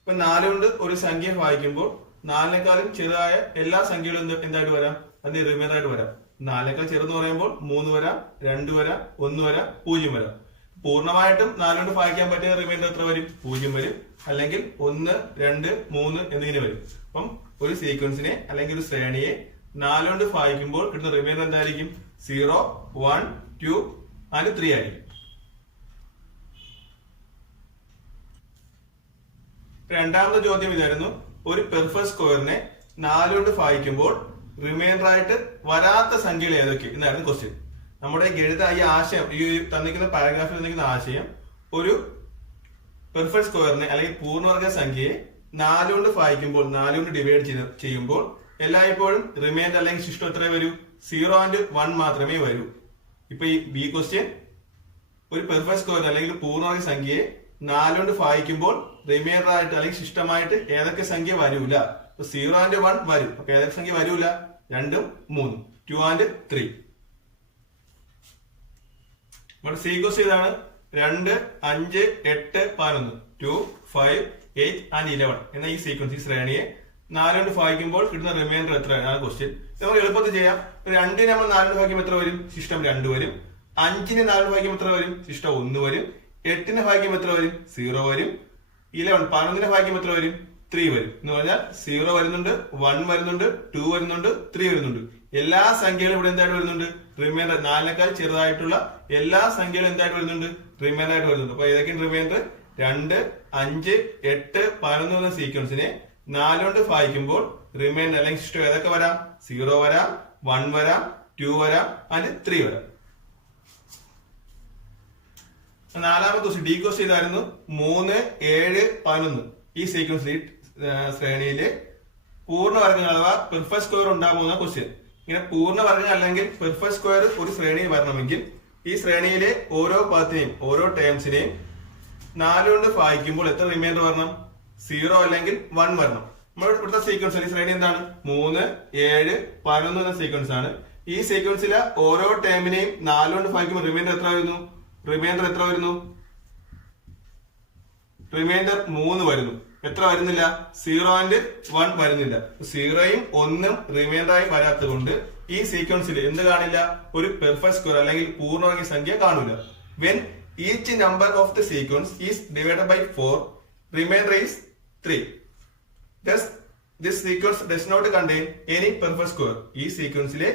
ഇപ്പൊ 4 കൊണ്ട് ഒരു സംഖ്യ ഭാഗിക്കുമ്പോൾ 4നേക്കാളും ചെറുതായ എല്ലാ സംഖ്യകളും എന്തായിട്ട് വരാം, അതിന്റെ റിമൈൻഡർ ആയിട്ട് വരാം. 4നേക്കാൾ ചെറുതെന്ന് പറയുമ്പോൾ 3 വരാം, 2 വരാം, 1 വരാം, 0 വരാം. പൂർണ്ണമായിട്ടും 4 കൊണ്ട് ഭാഗിക്കാൻ പറ്റിയ റിമൈൻഡർ എത്ര വരും? 0 വരും, അല്ലെങ്കിൽ 1, 2, 3 എന്നിങ്ങനെ വരും. അപ്പം ഒരു സീക്വൻസിനെ അല്ലെങ്കിൽ ഒരു ശ്രേണിയെ 4 കൊണ്ട് ഭാഗിക്കുമ്പോൾ കിട്ടുന്ന റിമൈൻഡർ എന്തായിരിക്കും? 0, 1, 2 and 3 ആയിരിക്കും. രണ്ടാമത്തെ ചോദ്യം ഇതായിരുന്നു, ഒരു പെർഫെക്റ്റ് സ്ക്വയറിനെ 4 കൊണ്ട് ഭാഗിക്കുമ്പോൾ റിമൈൻഡർ ആയിട്ട് വരാത്ത സംഖ്യകൾ ഏതൊക്കെ എന്നായിരുന്നു ക്വസ്റ്റ്യൻ. നമ്മുടെ ഗണിത ഈ ആശയം, ഈ തന്നിരിക്കുന്ന പാരഗ്രാഫിൽ തന്നിരിക്കുന്ന ആശയം, ഒരു പെർഫെക്റ്റ് സ്ക്വയറിനെ അല്ലെങ്കിൽ പൂർണ്ണവർഗ സംഖ്യയെ 4 കൊണ്ട് ഭാഗിക്കുമ്പോൾ 4 കൊണ്ട് ഡിവൈഡ് ചെയ്യുമ്പോൾ എല്ലായ്പ്പോഴും റിമൈൻഡർ അല്ലെങ്കിൽ ശിഷ്ടം എത്ര വരൂ? 0 and 1 മാത്രമേ വരൂ. ഇപ്പൊ ഈ ബി ക്വസ്റ്റ്യൻ, ഒരു പെർഫെക്റ്റ് സ്ക്വയർ അല്ലെങ്കിൽ പൂർണ്ണവർഗ സംഖ്യയെ 4 കൊണ്ട് ഭാഗിക്കുമ്പോൾ റിമൈൻഡർ ആയിട്ട് അല്ലെങ്കിൽ ശിഷ്ടമായിട്ട് ഏതൊക്കെ സംഖ്യ വരൂല? 0 and 1 വരും. അപ്പൊ ഏതൊക്കെ സംഖ്യ വരൂല? 2, 3, 2 and 3. നമ്മുടെ സി ക്വസ്റ്റ്യൻ ഇതാണ്, 2, 5, 8, 11, 2, 5, 8 and 11 എന്ന ഈ സീക്വൻസ്, ഈ ശ്രേണിയെ 4 കൊണ്ട് ഭാഗിക്കുമ്പോൾ കിട്ടുന്ന റിമൈൻഡർ എത്രയാണ് ക്വസ്റ്റ്യൻ. നമ്മൾ എളുപ്പത്തിൽ ചെയ്യാം. 2 നമ്മൾ 4 കൊണ്ട് ഭാഗിക്കുമ്പോൾ എത്ര വരും? ശിഷ്ടം 2 വരും. 5 4 കൊണ്ട് ഭാഗിക്കുമ്പോൾ എത്ര വരും? ശിഷ്ടം 1 വരും. 8 ഭാഗിക്കുമ്പോൾ എത്ര വരും? 0 വരും. 11 ഭാഗിക്കുമ്പോൾ എത്ര വരും? 3 വരും. എന്ന് പറഞ്ഞാൽ 0 വരുന്നുണ്ട്, 1 വരുന്നുണ്ട്, 2 വരുന്നുണ്ട്, 3 വരുന്നുണ്ട്. എല്ലാ സംഖ്യകളും ഇവിടെ എന്തായിട്ട് വരുന്നുണ്ട്? റിമൈൻഡർ. 4നേക്കാൾ ചെറുതായിട്ടുള്ള എല്ലാ സംഖ്യകളും എന്തായിട്ട് വരുന്നുണ്ട്? റിമൈൻഡർ ആയിട്ട് വരുന്നുണ്ട്. അപ്പൊ ഏതൊക്കെയാണ് റിമൈൻഡർ? 2, 5, 8, 11 എന്ന സീക്വൻസിനെ 4 കൊണ്ട് ഭാഗിക്കുമ്പോൾ റിമൈൻഡർ അല്ലെങ്കിൽ ശിഷ്ടം ഏതൊക്കെ വരാം? 0 വരാം, 1 വരാം, 2 വരാം and 3 വരാം. നാലാമത്തെ ക്വസ്റ്റ്യൻ ഡി ക്വസ്റ്റ്യൻ ഇതായിരുന്നു, 3, 7, 11 ഈ സീക്വൻസിൽ ശ്രേണിയില് പൂർണ്ണവർഗങ്ങൾ അഥവാ പെർഫെക്റ്റ് സ്ക്വയർ ഉണ്ടാകുന്ന ക്വസ്റ്റ്യൻ. ഇങ്ങനെ പൂർണ്ണവർഗം അല്ലെങ്കിൽ പെർഫെക്റ്റ് സ്ക്വയർ ഒരു ശ്രേണിയിൽ വരണമെങ്കിൽ ഈ ശ്രേണിയിലെ ഓരോ പദത്തിനെയും ഓരോ ടേംസിനെയും 4 കൊണ്ട് ഭാഗിക്കുമ്പോൾ എത്ര റിമൈൻഡർ വരണം? 0 അല്ലെങ്കിൽ 1 വരണം. നമ്മുടെ ഇവിടുത്തെ സീക്വൻസ് ഈ ശ്രേണി എന്താണ്? 3, 7, 11 എന്ന സീക്വൻസ് ആണ്. ഈ സീക്വൻസിലെ ഓരോ ടേമിനെയും 4 കൊണ്ട് ഭാഗിക്കുമ്പോൾ റിമൈൻഡർ എത്ര വരുന്നു? റിമൈൻഡർ 3 വരുന്നു. എത്ര വരുന്നില്ല? 0 and 1 വരുന്നില്ല. 0യും 1ഉം റിമൈൻഡറായി വരാത്തത് കൊണ്ട് ഈ സീക്വൻസിൽ എന്ത് കാണില്ല? ഒരു പെർഫെക്റ്റ് സ്ക്വയർ അല്ലെങ്കിൽ പൂർണ്ണവർഗ സംഖ്യ കാണില്ല. When each number of the sequence is divided by 4, remainder is 3. Thus, this sequence does not contain any perfect square. ഈ സീക്വൻസിലെ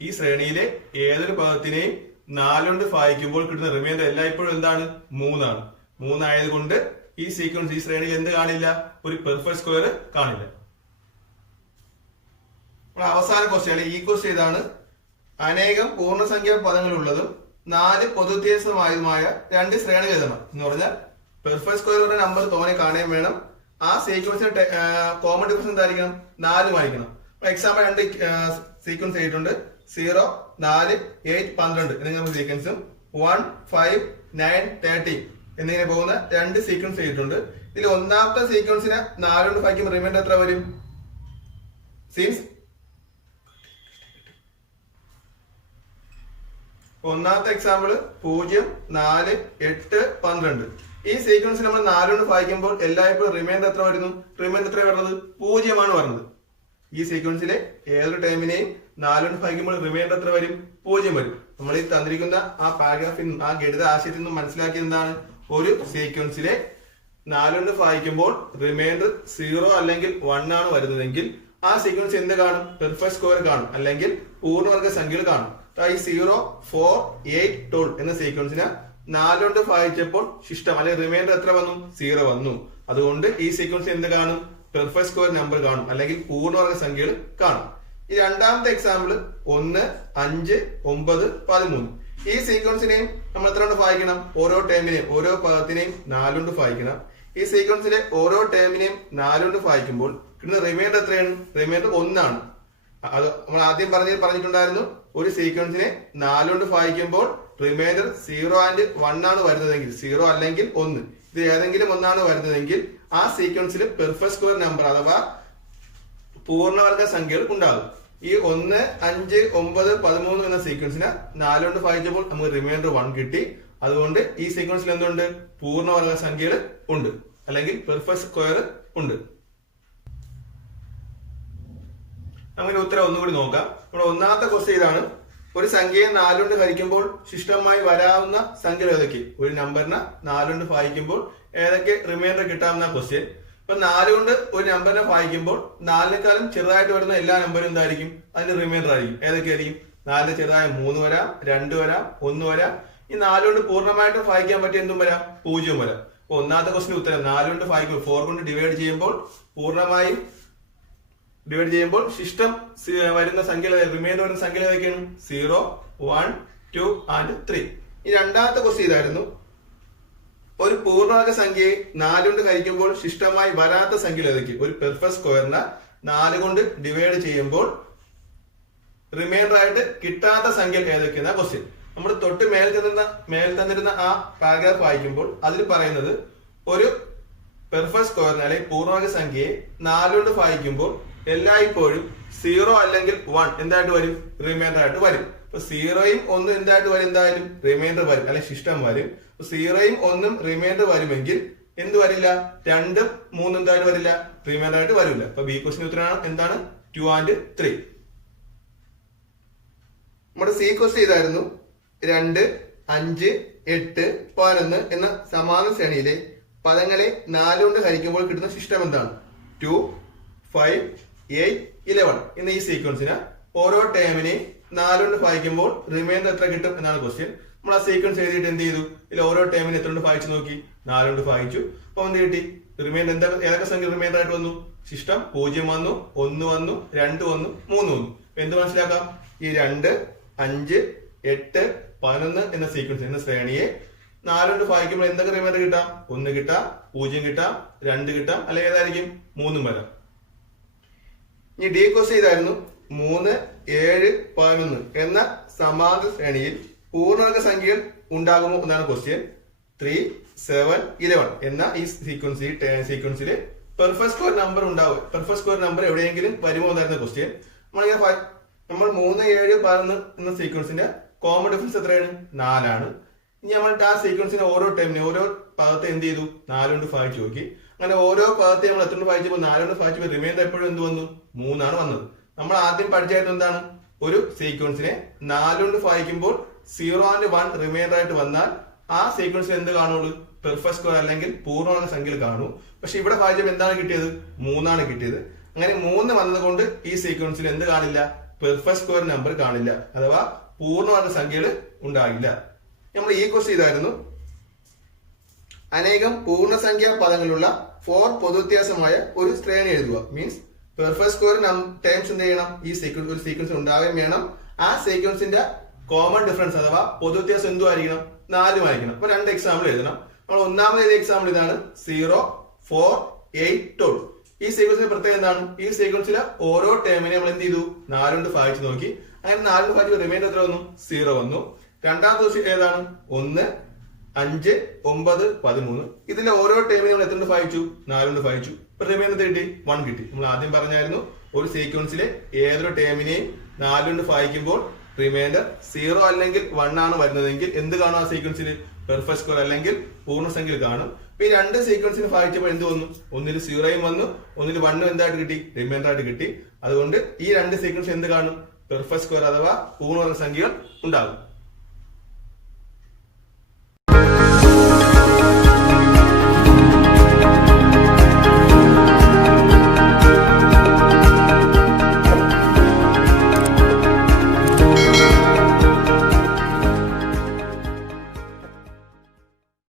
ഈ ശ്രേണിയിലെ ഏതൊരു പദത്തിനെയും 4 കൊണ്ട് ഭാഗിക്കുമ്പോൾ കിട്ടുന്ന റിമൈൻഡർ എല്ലായ്പ്പോഴും എന്താണ്? 3 ആണ്. 3 ആയതുകൊണ്ട് ഈ സീക്വൻസ് ഈ ശ്രേണിയിൽ എന്ത് കാണില്ല? ഒരു പെർഫെക്റ്റ് സ്ക്വയർ കാണില്ല. അവസാന ക്വസ്റ്റ്യൻ ഈ ക്വസ്റ്റ്യൻ ഇതാണ്, അനേകം പൂർണ്ണസംഖ്യാ പദങ്ങൾ ഉള്ളതും 4 പൊതുവ്യത്യസ്തമായതുമായ 2 ശ്രേണികൾ എഴുതണം. എന്ന് പറഞ്ഞാൽ പെർഫെക്റ്റ് സ്ക്വയറുടെ നമ്പർ തോനെ കാണാൻ വേണം. ആ സീക്വൻസിന്റെ കോമൺ ഡിഫറൻസ് എന്തായിരിക്കണം? 4 ആയിരിക്കണം. എക്സാമ്പിൾ 2 സീക്വൻസ് ആയിട്ടുണ്ട്, 0, 4, 8, 12 എന്നിങ്ങനെ സീക്വൻസും 1, 5, 9, 13 എന്നിങ്ങനെ പോകുന്ന 2 സീക്വൻസ് ചെയ്തിട്ടുണ്ട്. ഇതിൽ ഒന്നാമത്തെ സീക്വൻസിനെ 4 കൊണ്ട് ഭാഗിക്കുമ്പോൾ റിമൈൻഡർ എത്ര വരും? സീൻസ് ഒന്നാമത്തെ എക്സാമ്പിൾ 0, 4, 8, 12 ഈ സീക്വൻസ് നമ്മൾ 4 കൊണ്ട് ഭാഗിക്കുമ്പോൾ എല്ലായ്പ്പോഴും റിമൈൻഡർ എത്ര വരുന്നു? റിമൈൻഡർ എത്ര വരുന്നത്? 0 ആണ് വരുന്നത്. ഈ സീക്വൻസിലെ ഏതൊരു ടൈമിനെയും 4 കൊണ്ട് ഭാഗിക്കുമ്പോൾ റിമൈൻഡർ എത്ര വരും? 0 വരും. നമ്മൾ ഈ തന്നിരിക്കുന്ന ആ പാരഗ്രാഫിൽ ആ ഗണിത ആശയത്തിൽ നിന്നും മനസ്സിലാക്കിയത് എന്താണ്? ഒരു സീക്വൻസിലെ 4 കൊണ്ട് ഭാഗിക്കുമ്പോൾ റിമൈൻഡർ 0 അല്ലെങ്കിൽ 1 ആണ് വരുന്നതെങ്കിൽ ആ സീക്വൻസ് എന്ത് കാണും? പെർഫെക്റ്റ് സ്ക്വയർ കാണും, അല്ലെങ്കിൽ പൂർണ്ണവർഗ സംഖ്യകൾ കാണും. ഈ 0, 4, 8, 12 എന്ന സീക്വൻസിന് 4 കൊണ്ട് ഭാഗിച്ചപ്പോൾ ശിഷ്ടം അല്ലെങ്കിൽ റിമൈൻഡർ എത്ര വന്നു? 0 വന്നു. അതുകൊണ്ട് ഈ സീക്വൻസ് എന്ത് കാണും? പെർഫെക്റ്റ് സ്ക്വയർ നമ്പർ കാണും, അല്ലെങ്കിൽ പൂർണ്ണവർഗ സംഖ്യകൾ കാണും. ഈ രണ്ടാമത്തെ എക്സാമ്പിൾ 1, 5, 9, 13 ഈ സീക്വൻസിനെയും നമ്മൾ എത്ര കൊണ്ട് ഭാഗിക്കണം? ഓരോ ടേമിനെയും ഓരോ പദത്തിനെയും 4 കൊണ്ട് ഭാഗിക്കണം. ഈ സീക്വൻസിലെ ഓരോ ടേമിനെയും 4 കൊണ്ട് ഭാഗിക്കുമ്പോൾ കിട്ടുന്ന റിമൈൻഡർ എത്രയാണ്? റിമൈൻഡർ 1 ആണ്. അത് നമ്മൾ ആദ്യം പറഞ്ഞിട്ടുണ്ടായിരുന്നു, ഒരു സീക്വൻസിനെ 4 കൊണ്ട് ഭാഗിക്കുമ്പോൾ റിമൈൻഡർ 0 and 1 ആണ് വരുന്നതെങ്കിൽ, 0 അല്ലെങ്കിൽ 1 ഇത് ഏതെങ്കിലും ഒന്നാണ് വരുന്നതെങ്കിൽ ആ സീക്വൻസിൽ പെർഫെക്റ്റ് സ്ക്വയർ നമ്പർ അഥവാ പൂർണ്ണവർഗ സംഖ്യകൾ ഉണ്ടാകും. ഈ 1, 5, 9, 13 എന്ന സീക്വൻസിനെ 4 കൊണ്ട് ഭാഗിച്ചപ്പോൾ നമുക്ക് റിമൈൻഡർ 1 കിട്ടി. അതുകൊണ്ട് ഈ സീക്വൻസിൽ എന്തുണ്ട്? പൂർണ്ണവർഗ സംഖ്യകൾ ഉണ്ട്, അല്ലെങ്കിൽ പെർഫെക്റ്റ് സ്ക്വയർ ഉണ്ട്. നമുക്ക് ഉത്തരം ഒന്നുകൂടി നോക്കാം. നമ്മുടെ ഒന്നാമത്തെ ക്വസ്റ്റ്യൻ ഇതാണ്. ഒരു സംഖ്യയെ 4 കൊണ്ട് ഹരിക്കുമ്പോൾ ശിഷ്ടമായി വരാവുന്ന സംഖ്യകൾ ഏതൊക്കെ? ഒരു നമ്പറിനെ 4 കൊണ്ട് ഭാഗിക്കുമ്പോൾ ഏതൊക്കെ റിമൈൻഡർ കിട്ടാവുന്ന ക്വസ്റ്റ്യൻ. ഇപ്പൊ 4 കൊണ്ട് ഒരു നമ്പറിനെ ഭാഗിക്കുമ്പോൾ 4നെക്കാളും ചെറുതായിട്ട് വരുന്ന എല്ലാ നമ്പറും എന്തായിരിക്കും? അതിന്റെ റിമൈൻഡർ ആയിരിക്കും. ഏതൊക്കെയായിരിക്കും? 4 ചെറുതായ 3 വരാം, 2 വരാം, 1 വരാം. ഈ 4 കൊണ്ട് പൂർണ്ണമായിട്ടും ഭാഗിക്കാൻ പറ്റിയ എന്തും വരാം? 0 വരാം. അപ്പൊ ഒന്നാമത്തെ ക്വസ്റ്റിന് ഉത്തരം 4 കൊണ്ട് ഭാഗിക്കുമ്പോൾ 4 കൊണ്ട് ഡിവൈഡ് ചെയ്യുമ്പോൾ പൂർണ്ണമായും ഡിവൈഡ് ചെയ്യുമ്പോൾ ശിഷ്ടം വരുന്ന സംഖ്യ റിമൈൻഡർ വരുന്ന സംഖ്യ ഏതൊക്കെയാണ്? 0, 1, 2 ആൻഡ് 3. ഈ രണ്ടാമത്തെ ക്വസ്റ്റ്യൻ ഇതായിരുന്നു. ഒരു പൂർണ്ണവർഗ സംഖ്യയെ 4 കൊണ്ട് ഹരിക്കുമ്പോൾ ശിഷ്ടമായി വരാത്ത സംഖ്യ ഏതൊക്കെ? ഒരു പെർഫെക്റ്റ് സ്ക്വയറിനെ 4 കൊണ്ട് ഡിവൈഡ് ചെയ്യുമ്പോൾ റിമൈൻഡർ ആയിട്ട് കിട്ടാത്ത സംഖ്യ ഏതൊക്കെയെന്ന ക്വസ്റ്റ്യൻ. നമ്മൾ തൊട്ട് മേൽ തന്നിരുന്ന ആ പാരഗ്രാഫ് വായിക്കുമ്പോൾ അതിൽ പറയുന്നത് ഒരു പെർഫെക്റ്റ് സ്ക്വയറിനെ അല്ലെങ്കിൽ പൂർണ്ണവർഗ സംഖ്യയെ 4 കൊണ്ട് ഭാഗിക്കുമ്പോൾ എല്ലായ്പ്പോഴും 0 അല്ലെങ്കിൽ 1 എന്തായിട്ട് വരും? റിമൈൻഡർ ആയിട്ട് വരും. ഇപ്പൊ 0യും 1 എന്തായിട്ട് വരും? എന്തായാലും റിമൈൻഡർ വരും, അല്ലെങ്കിൽ ശിഷ്ടം വരും. 0യും 1ഉം റിമൈൻഡർ വരുമെങ്കിൽ എന്ത് വരില്ല? 2ഉം 3ഉം എന്തായിട്ട് വരില്ല? റിമൈൻഡർ ആയിട്ട് വരില്ല. അപ്പൊ ബി ക്വസ്റ്റിന് ഉത്തരമാണ് എന്താണ്? 2 ആൻഡ് 3. നമ്മുടെ സി ക്വസ്റ്റ്യൻ ഇതായിരുന്നു. 2, 5, 8, 11 എന്ന സമാന ശ്രേണിയിലെ പദങ്ങളെ 4 കൊണ്ട് ഹരിക്കുമ്പോൾ കിട്ടുന്ന ശിഷ്ടം എന്താണ്? 2, 5, 8, 11 എന്ന ഈ സീക്വൻസിന് ഓരോ ടേമിനെയും 4 കൊണ്ട് ഭാഗിക്കുമ്പോൾ റിമൈൻഡർ എത്ര കിട്ടും എന്നാണ് ക്വസ്റ്റ്യൻ. നമ്മൾ ആ സീക്വൻസ് എഴുതിയിട്ട് എന്ത് ചെയ്തു? ഇതിൽ ഓരോ ടേമിനെ എത്ര കൊണ്ട് ഭാഗിച്ചു നോക്കി? 4 കൊണ്ട് ഭാഗിച്ചു. അപ്പൊ എന്ത് കിട്ടി? റിമൈൻഡർ ഏതൊക്കെ സംഖ്യ റിമൈൻഡർ ആയിട്ട് വന്നു? ശിഷ്ടം 0 വന്നു, 1 വന്നു, 2 വന്നു, 3 വന്നു. എന്ത് മനസ്സിലാക്കാം? ഈ 2, 5, 8, 11 എന്ന സീക്വൻസ് എന്ന ശ്രേണിയെ 4 കൊണ്ട് ഭാഗിക്കുമ്പോൾ എന്തൊക്കെ റിമൈൻഡർ കിട്ടാം? 1 കിട്ടാം, 0 കിട്ടാം, 2 കിട്ടാം, അല്ലെങ്കിൽ ഏതായിരിക്കും? 3 വരാം. ഇനി ഡി ക്വസ്റ്റ്യൻ ഇതായിരുന്നു. 3, 7, 11 എന്ന സമാന്തര ശ്രേണിയിൽ പൂർണ്ണവർഗ സംഖ്യകൾ ഉണ്ടാകുമോ എന്നാണ് ക്വസ്റ്റ്യൻ. 3, 7, 11 എന്ന ഈ സീക്വൻസില് പെർഫെക്റ്റ് സ്ക്വയർ നമ്പർ ഉണ്ടാവും. പെർഫെക്റ്റ് സ്ക്വയർ നമ്പർ എവിടെയെങ്കിലും വരുമോ എന്നായിരുന്നു ക്വസ്റ്റ്യൻ. നമ്മൾ 3, 7, 11 എന്ന സീക്വൻസിന്റെ കോമൺ ഡിഫറൻസ് എത്രയാണ്? 4 ആണ്. ഇനി നമ്മളുടെ ആ സീക്വൻസിന്റെ ഓരോ ടൈമിനെ ഓരോ പദത്തെ എന്ത് ചെയ്തു? 4 കൊണ്ട് ഭാഗിച്ചു നോക്കി. അങ്ങനെ ഓരോ പദത്തെ നമ്മൾ എത്ര കൊണ്ട് ഭാഗിച്ചപ്പോൾ 4 കൊണ്ട് ഭാഗിച്ചപ്പോൾ റിമൈൻഡർ എപ്പോഴും എന്ത് വന്നു? 3 ആണ് വന്നത്. നമ്മൾ ആദ്യം പഠിച്ചായിരുന്നു എന്താണ്? ഒരു സീക്വൻസിനെ 4 കൊണ്ട് ഭാഗിക്കുമ്പോൾ 0 ആൻഡ് 1 റിമൈൻഡർ ആയിട്ട് വന്നാൽ ആ സീക്വൻസിൽ എന്ത് കാണുള്ളൂ? പെർഫെക്റ്റ് സ്ക്വയർ അല്ലെങ്കിൽ പൂർണ്ണവർഗ സംഖ്യയിൽ കാണൂ. പക്ഷെ ഇവിടെ ഭാഗിച്ചപ്പോൾ എന്താണ് കിട്ടിയത്? 3 ആണ് കിട്ടിയത്. അങ്ങനെ 3 വന്നത് കൊണ്ട് ഈ സീക്വൻസിൽ എന്ത് കാണില്ല? പെർഫെക്റ്റ് സ്ക്വയർ നമ്പർ കാണില്ല, അഥവാ പൂർണ്ണവർഗ സംഖ്യകൾ ഉണ്ടാകില്ല. നമ്മൾ ഈ ക്വസ്റ്റ്യൻ ഇതായിരുന്നു. അനേകം പൂർണ്ണസംഖ്യാ പദങ്ങളുള്ള 4 പൊതുവ്യത്യാസമായ ഒരു ശ്രേണി എഴുതുക. മീൻസ് പെർഫെക്റ്റ് സ്ക്വയർ ടൈംസ് എന്ത് ചെയ്യണം? ഈ ഒരു സീക്വൻസ് ഉണ്ടാവുകയും വേണം. ആ സീക്വൻസിന്റെ കോമൺ ഡിഫറൻസ് അഥവാ പൊതുവ്യത്യാസം എന്തും ആയിരിക്കണം? 4 ആയിരിക്കണം. അപ്പൊ 2 എക്സാമ്പിൾ എഴുതണം. നമ്മൾ ഒന്നാമത് എക്സാമ്പിൾ ഇതാണ്. 0, 4, 8, 12. ഈ സീക്വൻസിന്റെ പ്രത്യേകത എന്താണ്? ഈ സീക്വൻസിലെ ഓരോ ടേമിനെ നമ്മൾ എന്ത് ചെയ്തു? 4 കൊണ്ട് ഭാഗിച്ചു നോക്കി. അങ്ങനെ 4 കൊണ്ട് ഭാഗിച്ചു റിമൈൻഡർ എത്ര വന്നു? 0 വന്നു. രണ്ടാമത്തെ ദിവസം ഏതാണ്? 1, 5, 9, 13. ഇതിലെ ഓരോ ടേമിനെ നമ്മൾ എത്ര കൊണ്ട് ഭാഗിച്ചു? 4 കൊണ്ട് ഭാഗിച്ചു. ഇപ്പൊ റിമൈൻഡർ കിട്ടി? 1 കിട്ടി. നമ്മൾ ആദ്യം പറഞ്ഞായിരുന്നു ഒരു സീക്വൻസിലെ ഏതൊരു ടേമിനെയും 4 കൊണ്ട് ഭാഗിക്കുമ്പോൾ റിമൈൻഡർ 0 അല്ലെങ്കിൽ 1 ആണ് വരുന്നതെങ്കിൽ എന്ത് കാണും? ആ സീക്വൻസിൽ പെർഫെക്റ്റ് സ്ക്വയർ അല്ലെങ്കിൽ പൂർണ്ണസംഖ്യയിൽ കാണും. ഇപ്പൊ ഈ 2 സീക്വൻസിന് ഭാഗിച്ചപ്പോൾ എന്ത് വന്നു? ഒന്നിൽ 0യും വന്നു, ഒന്നിൽ 1ഉം എന്തായിട്ട് കിട്ടി? റിമൈൻഡർ ആയിട്ട് കിട്ടി. അതുകൊണ്ട് ഈ 2 സീക്വൻസ് എന്ത് കാണും? പെർഫെക്റ്റ് സ്ക്വയർ അഥവാ പൂർണ്ണവർഗ സംഖ്യകൾ ഉണ്ടാകും.